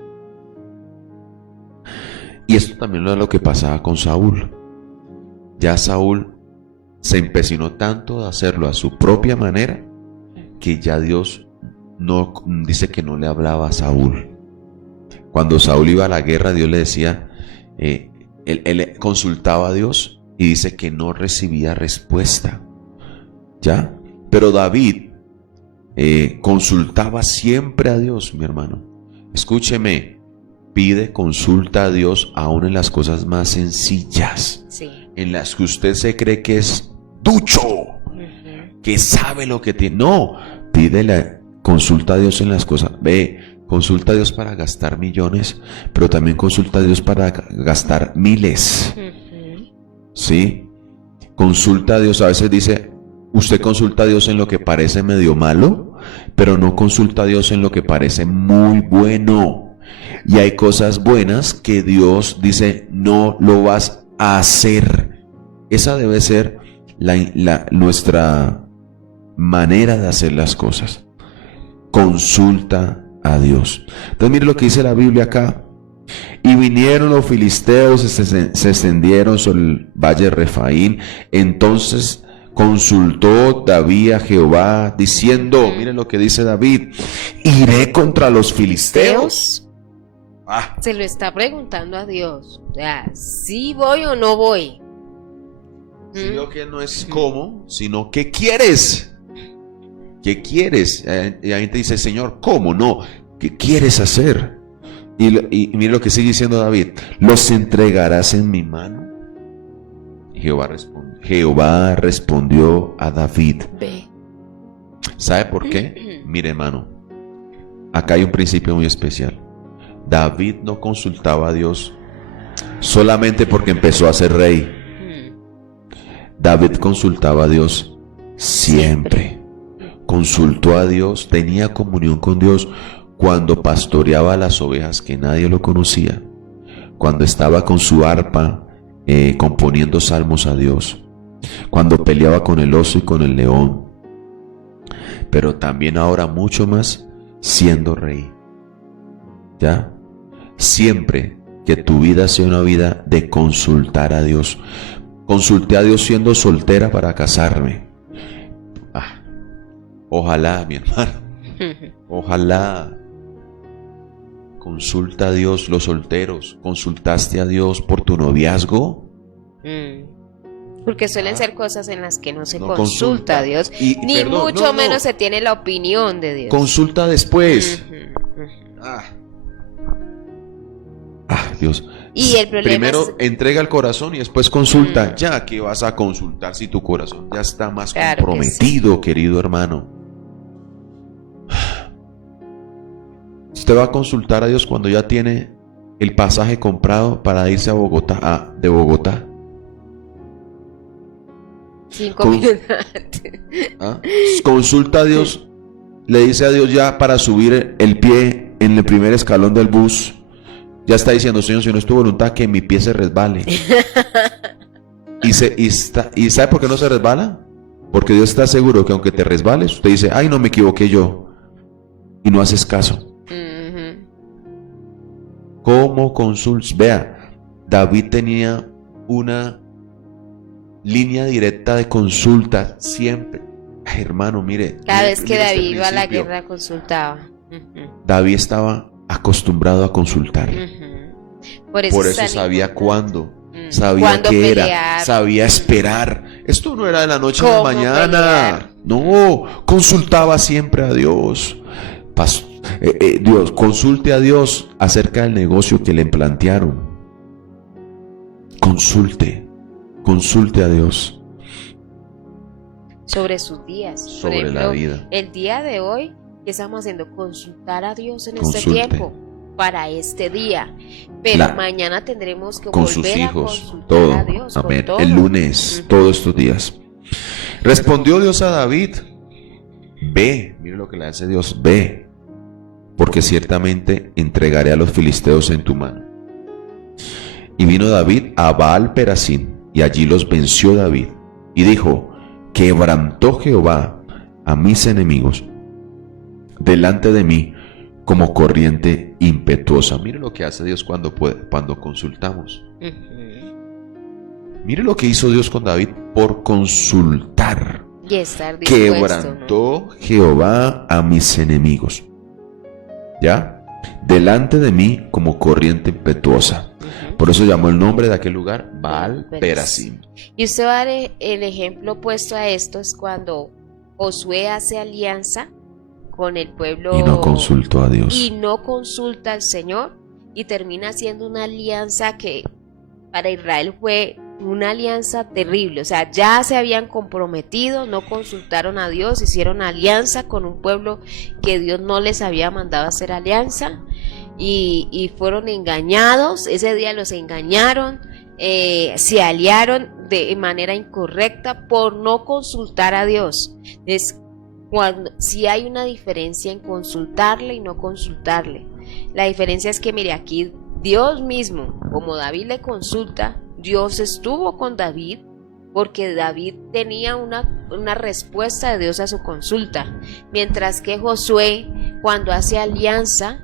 Y esto también es lo que pasaba con Saúl. Ya Saúl se empecinó tanto de hacerlo a su propia manera que ya Dios no dice que no le hablaba a Saúl. Cuando Saúl iba a la guerra, Dios le decía, él consultaba a Dios y dice que no recibía respuesta. ¿Ya? Pero David consultaba siempre a Dios, mi hermano. Escúcheme, pide consulta a Dios aún en las cosas más sencillas, Sí. en las que usted se cree que es ducho, que sabe lo que tiene. No, pídele consulta a Dios en las cosas. Consulta a Dios para gastar millones, pero también consulta a Dios para gastar miles. ¿Sí? Consulta a Dios. A veces dice, usted consulta a Dios en lo que parece medio malo, pero no consulta a Dios en lo que parece muy bueno. Y hay cosas buenas que Dios dice, no lo vas a hacer. Esa debe ser nuestra manera de hacer las cosas. Consulta a Dios. Entonces mire lo que dice la Biblia acá. Y vinieron los filisteos, se extendieron sobre el valle de Refaín. Entonces consultó David a Jehová diciendo, miren lo que dice David, iré contra los filisteos. Se lo está preguntando a Dios. O sea, ¿sí voy o no voy? Sino que no es cómo, sino qué quieres. ¿Qué quieres? Y la gente dice, Señor, ¿cómo? No, ¿qué quieres hacer? Y mire lo que sigue diciendo David, ¿los entregarás en mi mano? Jehová respondió a David. Ve. ¿Sabe por qué? Mire, hermano, acá hay un principio muy especial. David no consultaba a Dios solamente porque empezó a ser rey. David consultaba a Dios siempre. Consultó a Dios, tenía comunión con Dios cuando pastoreaba las ovejas que nadie lo conocía, cuando estaba con su arpa componiendo salmos a Dios, cuando peleaba con el oso y con el león, pero también ahora mucho más siendo rey. ¿Ya? Siempre que tu vida sea una vida de consultar a Dios. Consulté a Dios siendo soltera para casarme. Ojalá, mi hermano. Ojalá. Consulta a Dios, los solteros. ¿Consultaste a Dios por tu noviazgo? Porque suelen ser cosas en las que no se No consulta a Dios, ni perdón, mucho no. menos se tiene la opinión de Dios. Consulta después. Dios. Y el problema Primero entrega el corazón y después consulta. Ya que vas a consultar si tu corazón ya está más comprometido, querido hermano. Usted va a consultar a Dios cuando ya tiene el pasaje comprado para irse a Bogotá, de Bogotá. 5 minutos. Consulta a Dios, le dice a Dios ya para subir el pie en el primer escalón del bus. Ya está diciendo, Señor, si no es tu voluntad, que mi pie se resbale. ¿Y sabe por qué no se resbala? Porque Dios está seguro que aunque te resbales, usted dice, ay, no me equivoqué yo. Y no haces caso. ¿Cómo consultas? Vea, David tenía una línea directa de consulta siempre. Ay, hermano, mire. Cada vez que David iba a la guerra consultaba. David estaba acostumbrado a consultar. Por eso sabía cuándo, sabía qué era, sabía esperar. Esto no era de la noche a la mañana. Pelear. No, consultaba siempre a Dios. Dios, consulte a Dios acerca del negocio que le plantearon. Consulte a Dios. Sobre sus días. Sobre por ejemplo, la vida. El día de hoy, ¿qué estamos haciendo? Consultar a Dios en este tiempo. para este día, pero mañana tendremos que con volver sus a hijos, consultar todo. a Dios. Amén. Con todo. El lunes, todos estos días. Respondió Dios a David: ve, mire lo que le hace Dios, ve, porque ciertamente entregaré a los filisteos en tu mano. Y vino David a Baal-Perasim, y allí los venció David, y dijo: quebrantó Jehová a mis enemigos delante de mí como corriente impetuosa. Mire lo que hace Dios cuando consultamos. Mire lo que hizo Dios con David por consultar. Y estar dispuesto, Quebrantó, ¿no?, Jehová a mis enemigos, ¿ya? Delante de mí como corriente impetuosa. Por eso llamó el nombre de aquel lugar Baal-Perasim. Y usted va a dar el ejemplo opuesto a esto, es cuando Josué hace alianza con el pueblo Y no consultó a Dios. y no consulta al Señor, y termina siendo una alianza que para Israel fue una alianza terrible. O sea, ya se habían comprometido, no consultaron a Dios, hicieron alianza con un pueblo que Dios no les había mandado a hacer alianza, y fueron engañados. Ese día los engañaron, se aliaron de manera incorrecta por no consultar a Dios. Si hay una diferencia en consultarle y no consultarle. La diferencia es que, mire, aquí Dios mismo, como David le consulta, Dios estuvo con David, porque David tenía una respuesta de Dios a su consulta, mientras que Josué, cuando hace alianza,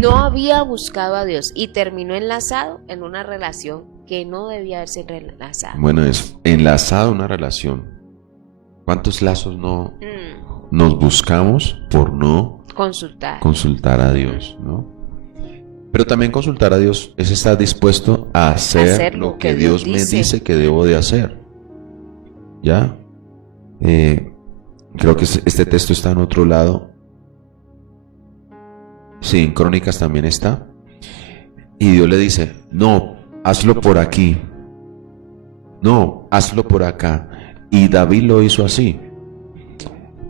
no había buscado a Dios y terminó enlazado en una relación que no debía haberse enlazado. Bueno, es enlazado una relación. ¿Cuántos lazos no nos buscamos por no consultar a Dios, ¿no? Pero también consultar a Dios es estar dispuesto a hacer lo que Dios me dice que debo de hacer. ¿Ya? Creo que este texto está en otro lado. Sí, en Crónicas también está. Y Dios le dice: no, hazlo por aquí. No, hazlo por acá. Y David lo hizo así.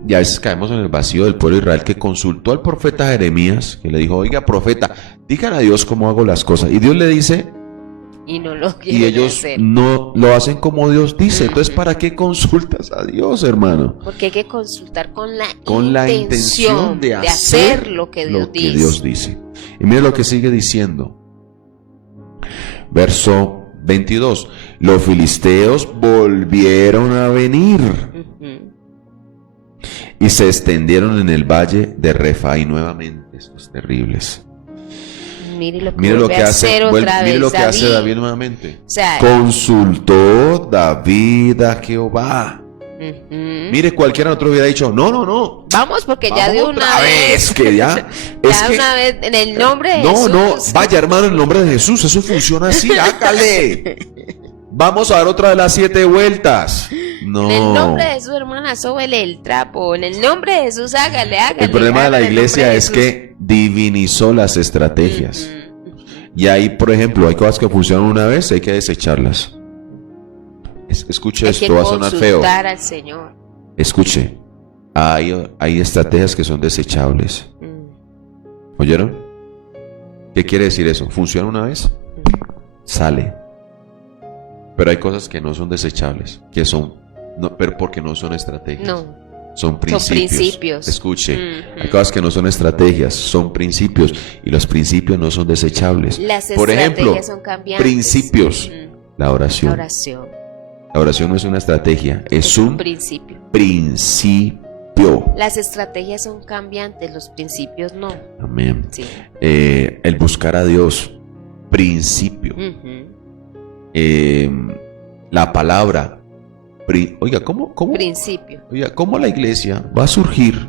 Y a veces caemos en el vacío del pueblo de Israel, que consultó al profeta Jeremías, que le dijo: oiga, profeta, digan a Dios cómo hago las cosas. Y Dios le dice, y no lo quieren y ellos hacer. No lo hacen como Dios dice. Entonces, ¿para qué consultas a Dios, hermano? Porque hay que consultar con la intención de hacer lo que Dios dice. Y mire lo que sigue diciendo. Verso 22. Los filisteos volvieron a venir y se extendieron en el valle de Refaí nuevamente. Esos terribles. Mire lo que hace David nuevamente. O sea, consultó David a Jehová. Mire, cualquiera otro hubiera dicho: no. Vamos, porque vamos ya de una vez. Que ya. Una vez, en el nombre de Jesús. No, vaya, hermano, en el nombre de Jesús. Eso funciona así, hágale. Vamos a dar otra de las 7 vueltas. No. En el nombre de Jesús, hermana, sóbele el trapo. En el nombre de Jesús, hágale. El problema de la iglesia es que divinizó las estrategias. Y ahí, por ejemplo, hay cosas que funcionan una vez, hay que desecharlas. Escuche esto, va a sonar feo. Al Señor. Escuche, hay estrategias que son desechables. ¿Oyeron? ¿Qué quiere decir eso? ¿Funciona una vez? Sale. Pero hay cosas que no son desechables, que son, pero porque no son estrategias. No. Son principios. Escuche, hay cosas que no son estrategias, son principios, y los principios no son desechables. Por ejemplo, son principios. La oración. La oración no es una estrategia, es un principio. Las estrategias son cambiantes, los principios no. Amén. Sí. El buscar a Dios, principio. La palabra. Oiga, ¿cómo? Principio. Oiga, ¿cómo la iglesia va a surgir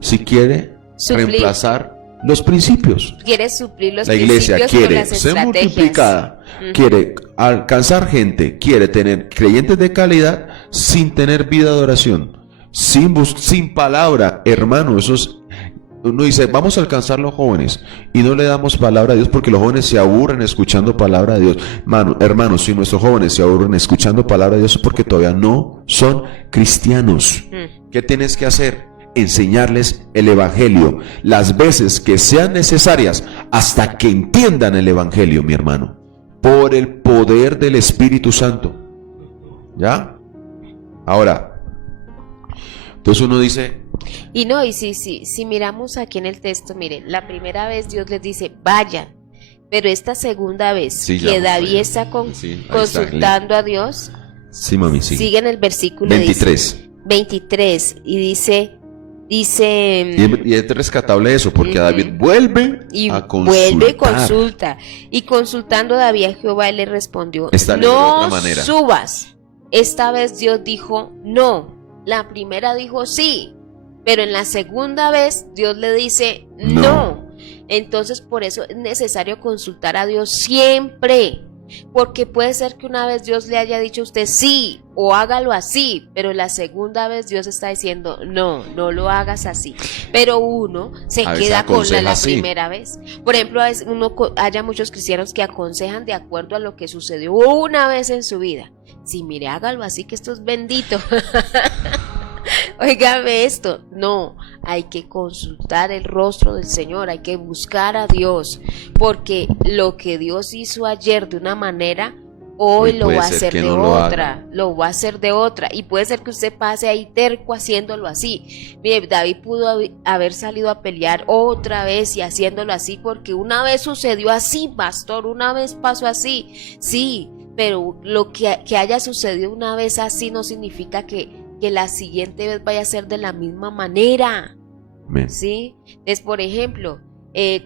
si quiere reemplazar los principios? Quiere suplir los principios. La iglesia quiere ser multiplicada, quiere alcanzar gente, quiere tener creyentes de calidad sin tener vida de oración, sin palabra, hermano. Eso es. Uno dice: vamos a alcanzar a los jóvenes, y no le damos palabra a Dios porque los jóvenes se aburren escuchando palabra de Dios. Hermano, si nuestros jóvenes se aburren escuchando palabra de Dios es porque todavía no son cristianos. ¿Qué tienes que hacer? Enseñarles el evangelio las veces que sean necesarias hasta que entiendan el Evangelio, mi hermano, por el poder del Espíritu Santo. ¿Ya? Ahora, entonces uno dice, Y no, y si miramos aquí en el texto, miren, la primera vez Dios les dice, vayan, pero esta segunda vez Sí, que ya, David ya. está Sí, ahí está. consultando a Dios, sí, mami, sí. sigue en el versículo 23. 23 y dice, Y es rescatable eso, porque Ujú. David vuelve y a consultar. vuelve y consulta. Y consultando David a Jehová, él le respondió, Esta ley de no otra manera. subas. Esta vez Dios dijo no. La primera dijo sí, pero en la segunda vez Dios le dice No. no. Entonces por eso es necesario consultar a Dios siempre. Porque puede ser que una vez Dios le haya dicho a usted sí o hágalo así, pero la segunda vez Dios está diciendo no, no lo hagas así. Pero uno se A veces queda con aconseja la así. primera vez. Por ejemplo, a veces haya muchos cristianos que aconsejan de acuerdo a lo que sucedió una vez en su vida. Sí, mire, hágalo así que esto es bendito. Óigame esto, no, hay que consultar el rostro del Señor, hay que buscar a Dios, porque lo que Dios hizo ayer de una manera, hoy Hoy lo puede va a ser hacer que de no lo otra, haga. lo va a hacer de otra, y puede ser que usted pase ahí terco haciéndolo así. Mire, David pudo haber salido a pelear otra vez y haciéndolo así, porque una vez sucedió así, pastor, una vez pasó así, sí, pero lo que haya sucedido una vez así no significa que la siguiente vez vaya a ser de la misma manera, Amén. ¿sí? Entonces, por ejemplo,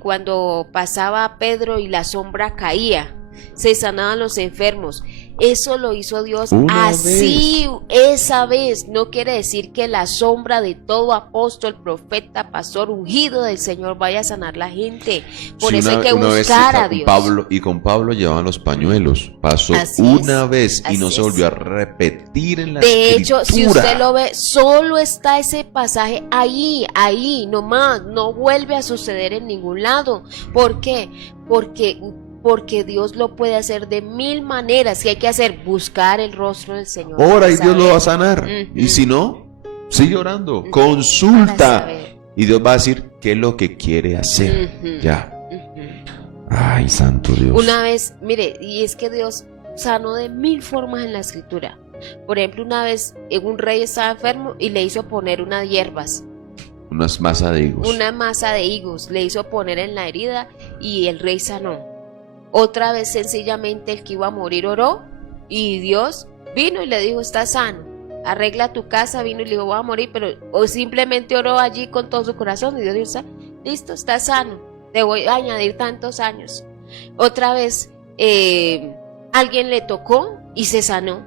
cuando pasaba Pedro y la sombra caía, se sanaban los enfermos. Eso lo hizo Dios Una así, esa vez. No quiere decir que la sombra de todo apóstol, profeta, pastor, ungido del Señor vaya a sanar la gente. Por Sí, eso hay que una vez buscar a con Dios. Pablo, y con Pablo llevaban los pañuelos. Pasó Así una es, vez y no así se es. volvió a repetir en la De hecho, si escritura. usted lo ve, solo está ese pasaje ahí, nomás, no vuelve a suceder en ningún lado. ¿Por qué? Porque Dios lo puede hacer de mil maneras. ¿Qué hay que hacer? Buscar el rostro del Señor. Ora y para Dios lo va a saber. sanar. Ujú. Y si no, sigue orando. Para Consulta. saber. Y Dios va a decir qué es lo que quiere hacer. Ujú. Ya. Ujú. Ay, santo Dios. Una vez, mire, y es que Dios sanó de mil formas en la escritura. Por ejemplo, una vez un rey estaba enfermo y le hizo poner unas hierbas. Unas masas de higos. Una masa de higos le hizo poner en la herida y el rey sanó. Otra vez sencillamente el que iba a morir oró y Dios vino y le dijo, estás sano, arregla tu casa, vino y le dijo, voy a morir, pero o simplemente oró allí con todo su corazón y Dios dijo, listo, estás sano, te voy a añadir tantos años. Otra vez alguien le tocó y se sanó.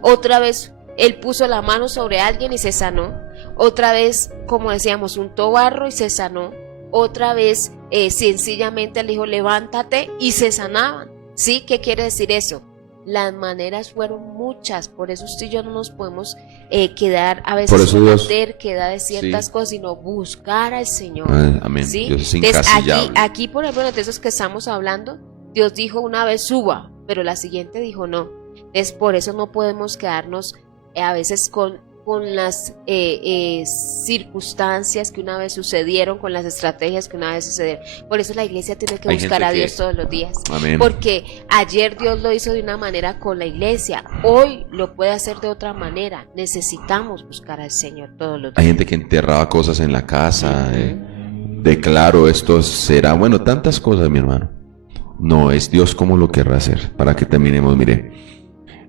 Otra vez él puso la mano sobre alguien y se sanó. Otra vez, como decíamos, untó barro y se sanó. Otra vez, sencillamente le dijo, levántate y se sanaban. ¿Sí? ¿Qué quiere decir eso? Las maneras fueron muchas, por eso usted y yo no nos podemos quedar a Por veces eso con la Dios- terquedad de ciertas Sí. cosas, sino buscar al Señor. Amén. ¿Sí? Dios es Entonces, incasillable. aquí, por ejemplo, de esos que estamos hablando, Dios dijo una vez suba, pero la siguiente dijo no. Entonces, por eso no podemos quedarnos a veces con las circunstancias que una vez sucedieron, con las estrategias que una vez sucedieron. Por eso la iglesia tiene que Hay buscar gente a que- Dios todos los días. Amén. Porque ayer Dios lo hizo de una manera con la iglesia, hoy lo puede hacer de otra manera. Necesitamos buscar al Señor todos los días. Hay gente que enterraba cosas en la casa. Declaro esto será. Bueno, tantas cosas, mi hermano. No, es Dios como lo querrá hacer. Para que terminemos, mire.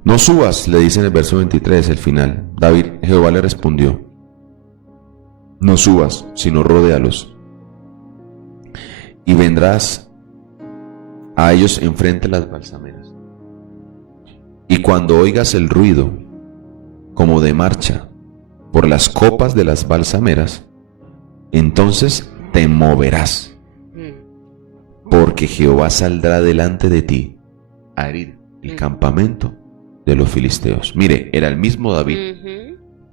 No subas, le dice en el verso 23, el final. David, Jehová le respondió. No subas, sino rodéalos. Y vendrás a ellos enfrente de las balsameras. Y cuando oigas el ruido, como de marcha, por las copas de las balsameras, entonces te moverás, porque Jehová saldrá delante de ti a herir el campamento de los filisteos. Mire, era el mismo David,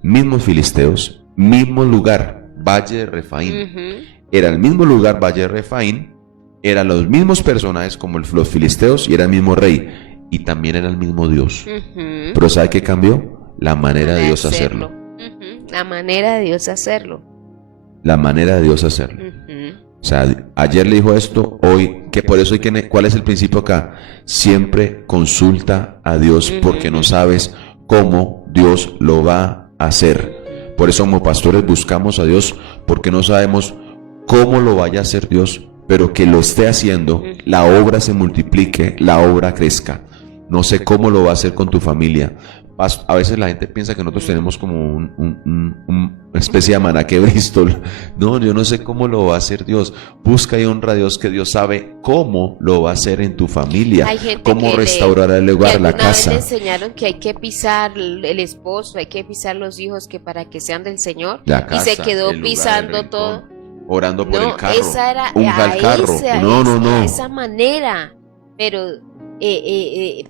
mismos filisteos, mismo lugar, Valle de Refaín. Era el mismo lugar, Valle de Refaín, eran los mismos personajes como los filisteos y era el mismo rey. Y también era el mismo Dios. Pero ¿sabe qué cambió? La manera de Dios hacerlo. La manera de Dios hacerlo. La manera de Dios hacerlo. O sea, ayer le dijo esto, hoy, que por eso ¿cuál es el principio acá? Siempre consulta a Dios porque no sabes cómo Dios lo va a hacer. Por eso como pastores buscamos a Dios porque no sabemos cómo lo vaya a hacer Dios, pero que lo esté haciendo, la obra se multiplique, la obra crezca. No sé cómo lo va a hacer con tu familia. A veces la gente piensa que nosotros tenemos como una especie de maná que Bristol. No, yo no sé cómo lo va a hacer Dios. Busca y honra a Dios, que Dios sabe cómo lo va a hacer en tu familia. Cómo restaurar el lugar, la casa. Le enseñaron que hay que pisar el esposo, hay que pisar los hijos que para que sean del Señor. La casa, y se quedó el lugar, pisando el todo. Orando por el carro. Esa era unja el carro. No. Esa manera. Pero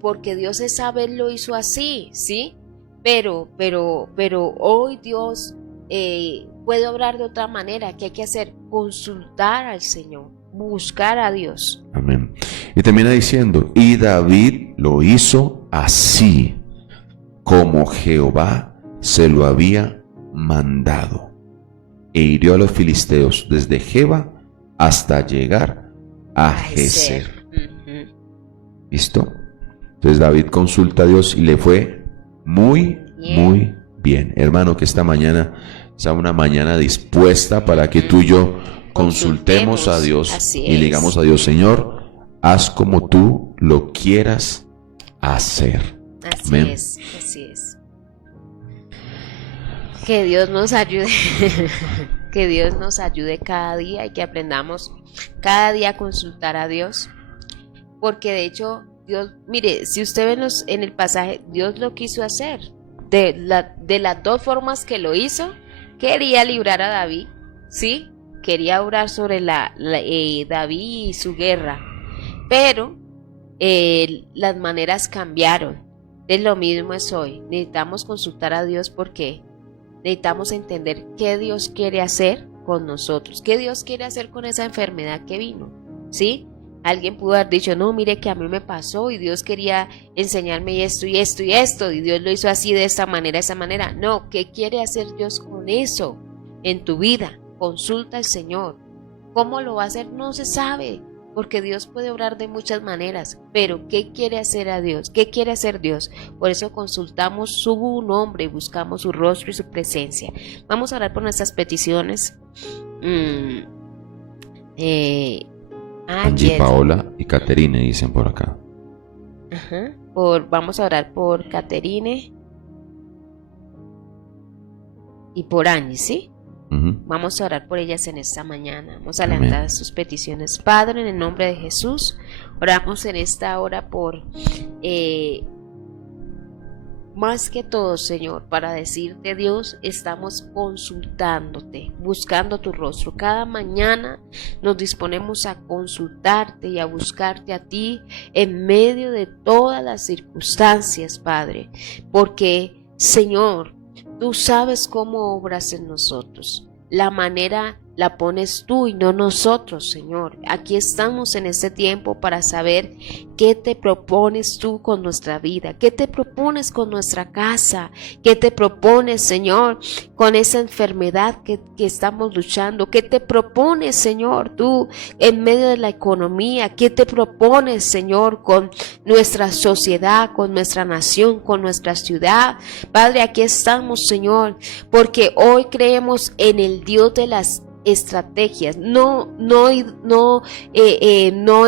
porque Dios esa vez lo hizo así, ¿sí? Pero hoy Dios puede obrar de otra manera. ¿Qué hay que hacer? Consultar al Señor, buscar a Dios. Amén. Y termina diciendo, y David lo hizo así, como Jehová se lo había mandado, e hirió a los filisteos desde Geba hasta llegar a Geser. ¿Listo? Entonces David consulta a Dios y le fue muy bien. Hermano, que esta mañana sea una mañana dispuesta para que tú y yo consultemos a Dios y le digamos a Dios, Señor, haz como tú lo quieras hacer. Amén. Así es. Que Dios nos ayude. Que Dios nos ayude cada día y que aprendamos cada día a consultar a Dios. Porque de hecho, Dios, mire, si usted ve en el pasaje, Dios lo quiso hacer. De las dos formas que lo hizo, quería librar a David, ¿sí? Quería orar sobre David y su guerra. Pero las maneras cambiaron. Es lo mismo es hoy. Necesitamos consultar a Dios porque necesitamos entender qué Dios quiere hacer con nosotros. ¿Qué Dios quiere hacer con esa enfermedad que vino? ¿Sí? Alguien pudo haber dicho, no, mire que a mí me pasó y Dios quería enseñarme esto y esto y esto y Dios lo hizo así de esta manera, esa manera. No, ¿qué quiere hacer Dios con eso en tu vida? Consulta al Señor. ¿Cómo lo va a hacer? No se sabe, porque Dios puede obrar de muchas maneras, pero ¿qué quiere hacer a Dios? ¿Qué quiere hacer Dios? Por eso consultamos su nombre, buscamos su rostro y su presencia. Vamos a orar por nuestras peticiones. Angie, Paola y Caterine dicen por acá. Vamos a orar por Caterine y por Angie, ¿sí? Vamos a orar por ellas en esta mañana. Vamos a levantar sus peticiones. Padre, en el nombre de Jesús, oramos en esta hora por más que todo, Señor, para decirte, Dios, estamos consultándote, buscando tu rostro. Cada mañana nos disponemos a consultarte y a buscarte a ti en medio de todas las circunstancias, Padre, porque, Señor, tú sabes cómo obras en nosotros. La manera la pones tú y no nosotros, Señor. Aquí estamos en este tiempo para saber qué te propones tú con nuestra vida, qué te propones con nuestra casa, qué te propones, Señor, con esa enfermedad que estamos luchando, qué te propones, Señor, tú en medio de la economía, qué te propones, Señor, con nuestra sociedad, con nuestra nación, con nuestra ciudad. Padre, aquí estamos, Señor, porque hoy creemos en el Dios de las estrategias, no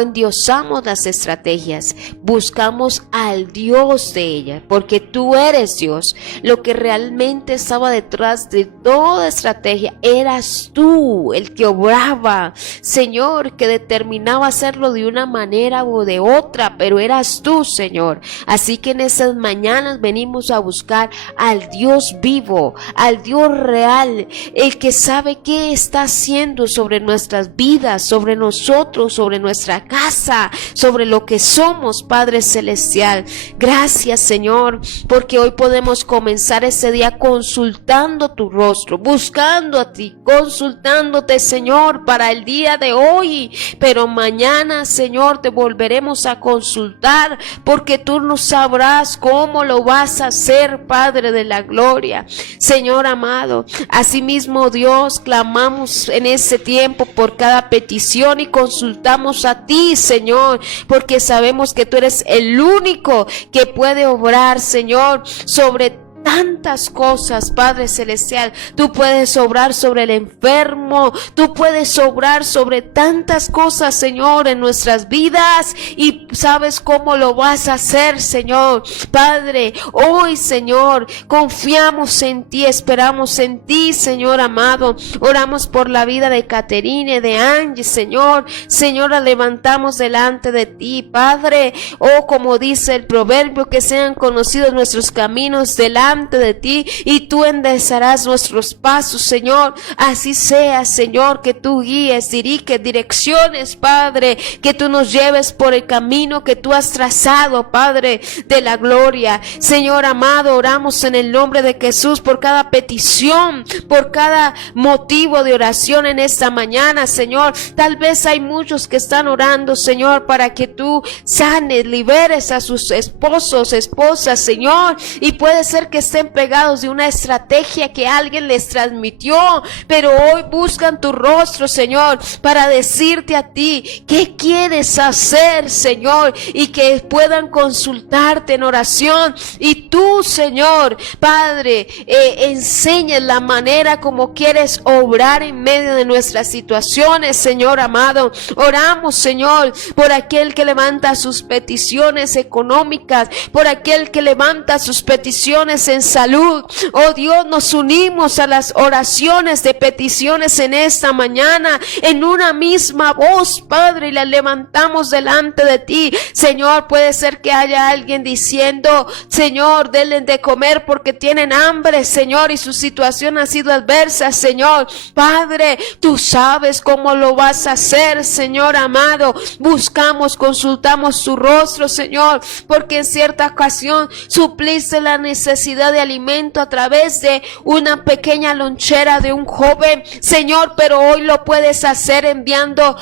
endiosamos las estrategias, buscamos al Dios de ellas, porque tú eres Dios. Lo que realmente estaba detrás de toda estrategia eras tú, el que obraba, Señor, que determinaba hacerlo de una manera o de otra, pero eras tú, Señor. Así que en esas mañanas venimos a buscar al Dios vivo, al Dios real, el que sabe qué está haciendo sobre nuestras vidas, sobre nosotros, sobre nuestra casa, sobre lo que somos, Padre Celestial. Gracias, Señor, porque hoy podemos comenzar ese día consultando tu rostro, buscando a ti, consultándote, Señor, para el día de hoy, pero mañana, Señor, te volveremos a consultar, porque tú no sabrás cómo lo vas a hacer, Padre de la gloria. Señor amado, asimismo, Dios, clamamos oramos en ese tiempo por cada petición y consultamos a ti, Señor, porque sabemos que tú eres el único que puede obrar, Señor, sobre tantas cosas, Padre Celestial. Tú puedes obrar sobre el enfermo, tú puedes obrar sobre tantas cosas, Señor, en nuestras vidas, y sabes cómo lo vas a hacer, Señor. Padre, hoy, Señor, confiamos en ti, esperamos en ti, Señor amado. Oramos por la vida de Caterine, de Angie, Señor. Señor, la levantamos delante de ti, Padre. Oh, como dice el proverbio, que sean conocidos nuestros caminos delante de ti, y tú enderezarás nuestros pasos, Señor. Así sea, Señor, que tú guíes, diriges, direcciones, Padre, que tú nos lleves por el camino que tú has trazado, Padre de la gloria. Señor amado, oramos en el nombre de Jesús por cada petición, por cada motivo de oración en esta mañana, Señor. Tal vez hay muchos que están orando, Señor, para que tú sanes, liberes a sus esposos, esposas, Señor, y puede ser que estén pegados de una estrategia que alguien les transmitió, pero hoy buscan tu rostro, Señor, para decirte a ti qué quieres hacer, Señor, y que puedan consultarte en oración, y tú, Señor, Padre, enseñes la manera como quieres obrar en medio de nuestras situaciones, Señor amado. Oramos, Señor, por aquel que levanta sus peticiones económicas, por aquel que levanta sus peticiones en salud. Oh Dios, nos unimos a las oraciones de peticiones en esta mañana en una misma voz, Padre, y las levantamos delante de ti. Señor, puede ser que haya alguien diciendo, Señor, denle de comer porque tienen hambre, Señor, y su situación ha sido adversa, Señor. Padre, tú sabes cómo lo vas a hacer, Señor amado. Buscamos, consultamos tu rostro, Señor, porque en cierta ocasión supliste la necesidad de alimento a través de una pequeña lonchera de un joven, Señor, pero hoy lo puedes hacer enviando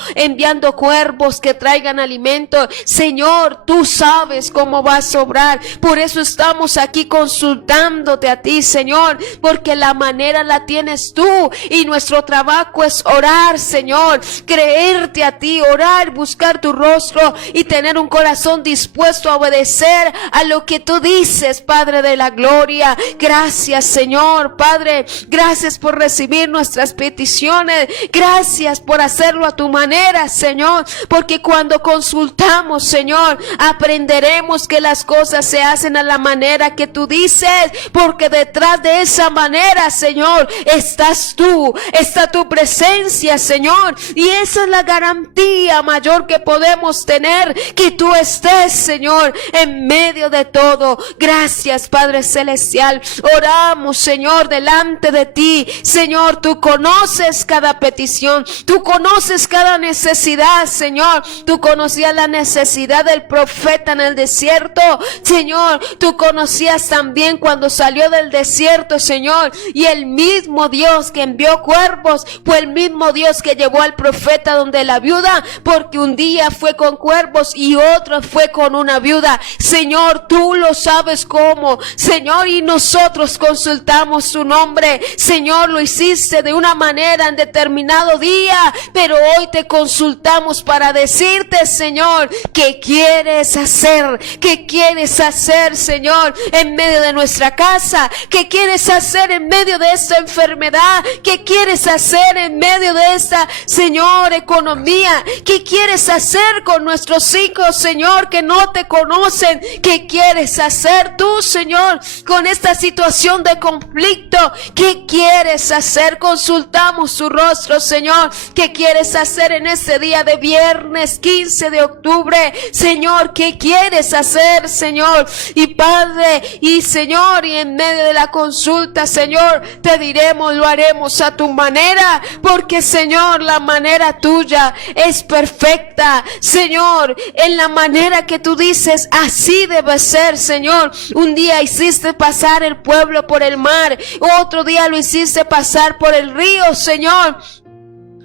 cuervos que traigan alimento. Señor, tú sabes cómo vas a obrar. Por eso estamos aquí consultándote a ti, Señor, porque la manera la tienes tú, y nuestro trabajo es orar, Señor, creerte a ti, orar, buscar tu rostro y tener un corazón dispuesto a obedecer a lo que tú dices, Padre de la gloria. Gracias, Señor, Padre, gracias por recibir nuestras peticiones, gracias por hacerlo a tu manera, Señor, porque cuando consultamos, Señor, aprenderemos que las cosas se hacen a la manera que tú dices, porque detrás de esa manera, Señor, estás tú, está tu presencia, Señor, y esa es la garantía mayor que podemos tener, que tú estés, Señor, en medio de todo. Gracias, Padre Celestial. Oramos, Señor, delante de ti, Señor. Tú conoces cada petición, tú conoces cada necesidad, Señor. Tú conocías la necesidad del profeta en el desierto, Señor. Tú conocías también cuando salió del desierto, Señor, y el mismo Dios que envió cuervos fue el mismo Dios que llevó al profeta donde la viuda, porque un día fue con cuervos y otro fue con una viuda. Señor, tú lo sabes cómo, Señor, y nosotros consultamos tu nombre. Señor, lo hiciste de una manera en determinado día, pero hoy te consultamos para decirte, Señor, ¿qué quieres hacer? ¿Qué quieres hacer, Señor, en medio de nuestra casa? ¿Qué quieres hacer en medio de esta enfermedad? ¿Qué quieres hacer en medio de esta, Señor, economía? ¿Qué quieres hacer con nuestros hijos, Señor, que no te conocen? ¿Qué quieres hacer tú, Señor, con esta situación de conflicto? ¿Qué quieres hacer? Consultamos tu rostro, Señor. ¿Qué quieres hacer en este día de viernes 15 de octubre? Señor, ¿qué quieres hacer, Señor? Y Padre, y Señor, y en medio de la consulta, Señor, te diremos, lo haremos a tu manera, porque, Señor, la manera tuya es perfecta, Señor, en la manera que tú dices, así debe ser, Señor. Un día hiciste pasar el pueblo por el mar, otro día lo hiciste pasar por el río, Señor.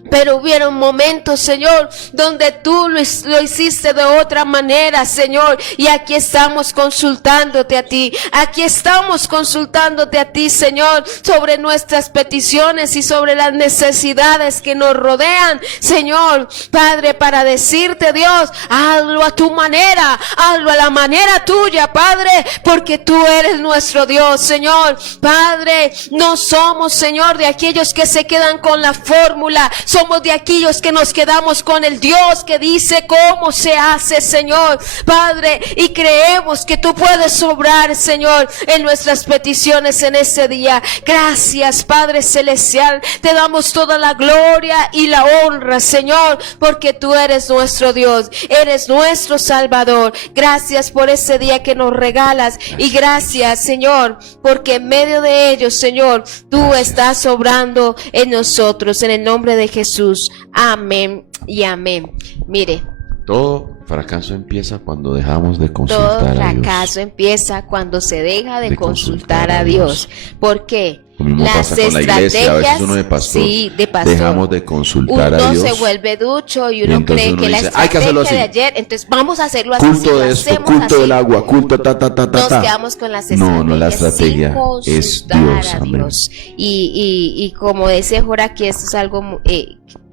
Pero hubieron momentos, Señor, donde tú lo hiciste de otra manera, Señor. Y aquí estamos consultándote a ti. Aquí estamos consultándote a ti, Señor, sobre nuestras peticiones y sobre las necesidades que nos rodean, Señor. Padre, para decirte, Dios, hazlo a tu manera, hazlo a la manera tuya, Padre, porque tú eres nuestro Dios, Señor. Padre, no somos, Señor, de aquellos que se quedan con la fórmula. Somos de aquellos que nos quedamos con el Dios que dice cómo se hace, Señor, Padre, y creemos que tú puedes obrar, Señor, en nuestras peticiones en este día. Gracias, Padre Celestial, te damos toda la gloria y la honra, Señor, porque tú eres nuestro Dios, eres nuestro Salvador. Gracias por ese día que nos regalas y gracias, Señor, porque en medio de ellos, Señor, tú estás obrando en nosotros, en el nombre de Jesús. Amén y amén. Mire, todo fracaso empieza cuando dejamos de consultar todo a Dios. fracaso empieza cuando se deja de consultar a Dios. ¿Por qué? Lo mismo pasa con la iglesia. A veces uno de pastor, sí, de pastor, dejamos de consultar a Dios. Uno se vuelve ducho y uno cree uno que la dice, hay que hacerlo estrategia así. de ayer, entonces vamos a hacerlo así. Culto si lo de esto, hacemos culto así, del agua, culto nos quedamos con las estrategias. No, la estrategia sin es consultar Dios. a Amén. Dios. Y como dice Jorge aquí, esto es algo,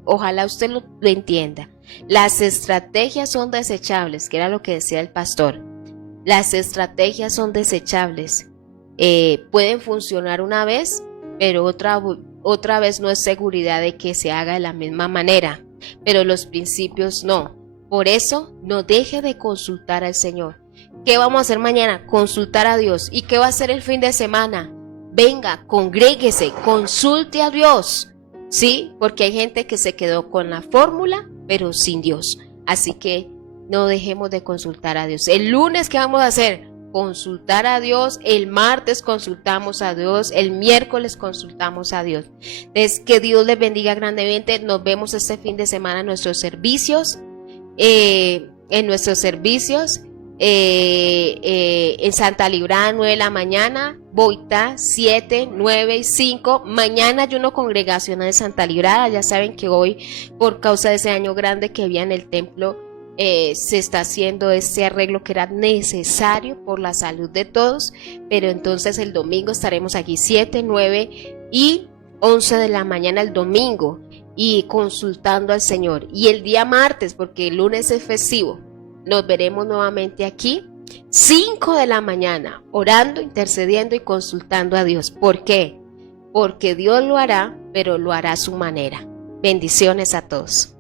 ojalá usted lo entienda. Las estrategias son desechables, que era lo que decía el pastor. Las estrategias son desechables. Pueden funcionar una vez, pero otra vez no es seguridad de que se haga de la misma manera. Pero los principios no. Por eso, no deje de consultar al Señor. ¿Qué vamos a hacer mañana? Consultar a Dios. ¿Y qué va a hacer el fin de semana? Venga, congréguese, consulte a Dios. ¿Sí? Porque hay gente que se quedó con la fórmula, pero sin Dios. Así que no dejemos de consultar a Dios. El lunes, ¿qué vamos a hacer? Consultar a Dios. El martes consultamos a Dios. El miércoles consultamos a Dios. Entonces, que Dios les bendiga grandemente. Nos vemos este fin de semana en nuestros servicios. En Santa Librada 9 de la mañana, Boitá 7, 9 y 5. Mañana ayuno congregacional de Santa Librada. Ya saben que hoy, por causa de ese año grande que había en el templo, se está haciendo este arreglo que era necesario por la salud de todos. Pero entonces el domingo estaremos aquí 7, 9 y 11 de la mañana el domingo y consultando al Señor. Y el día martes, porque el lunes es festivo, nos veremos nuevamente aquí 5 de la mañana, orando, intercediendo y consultando a Dios. ¿Por qué? Porque Dios lo hará, pero lo hará a su manera. Bendiciones a todos.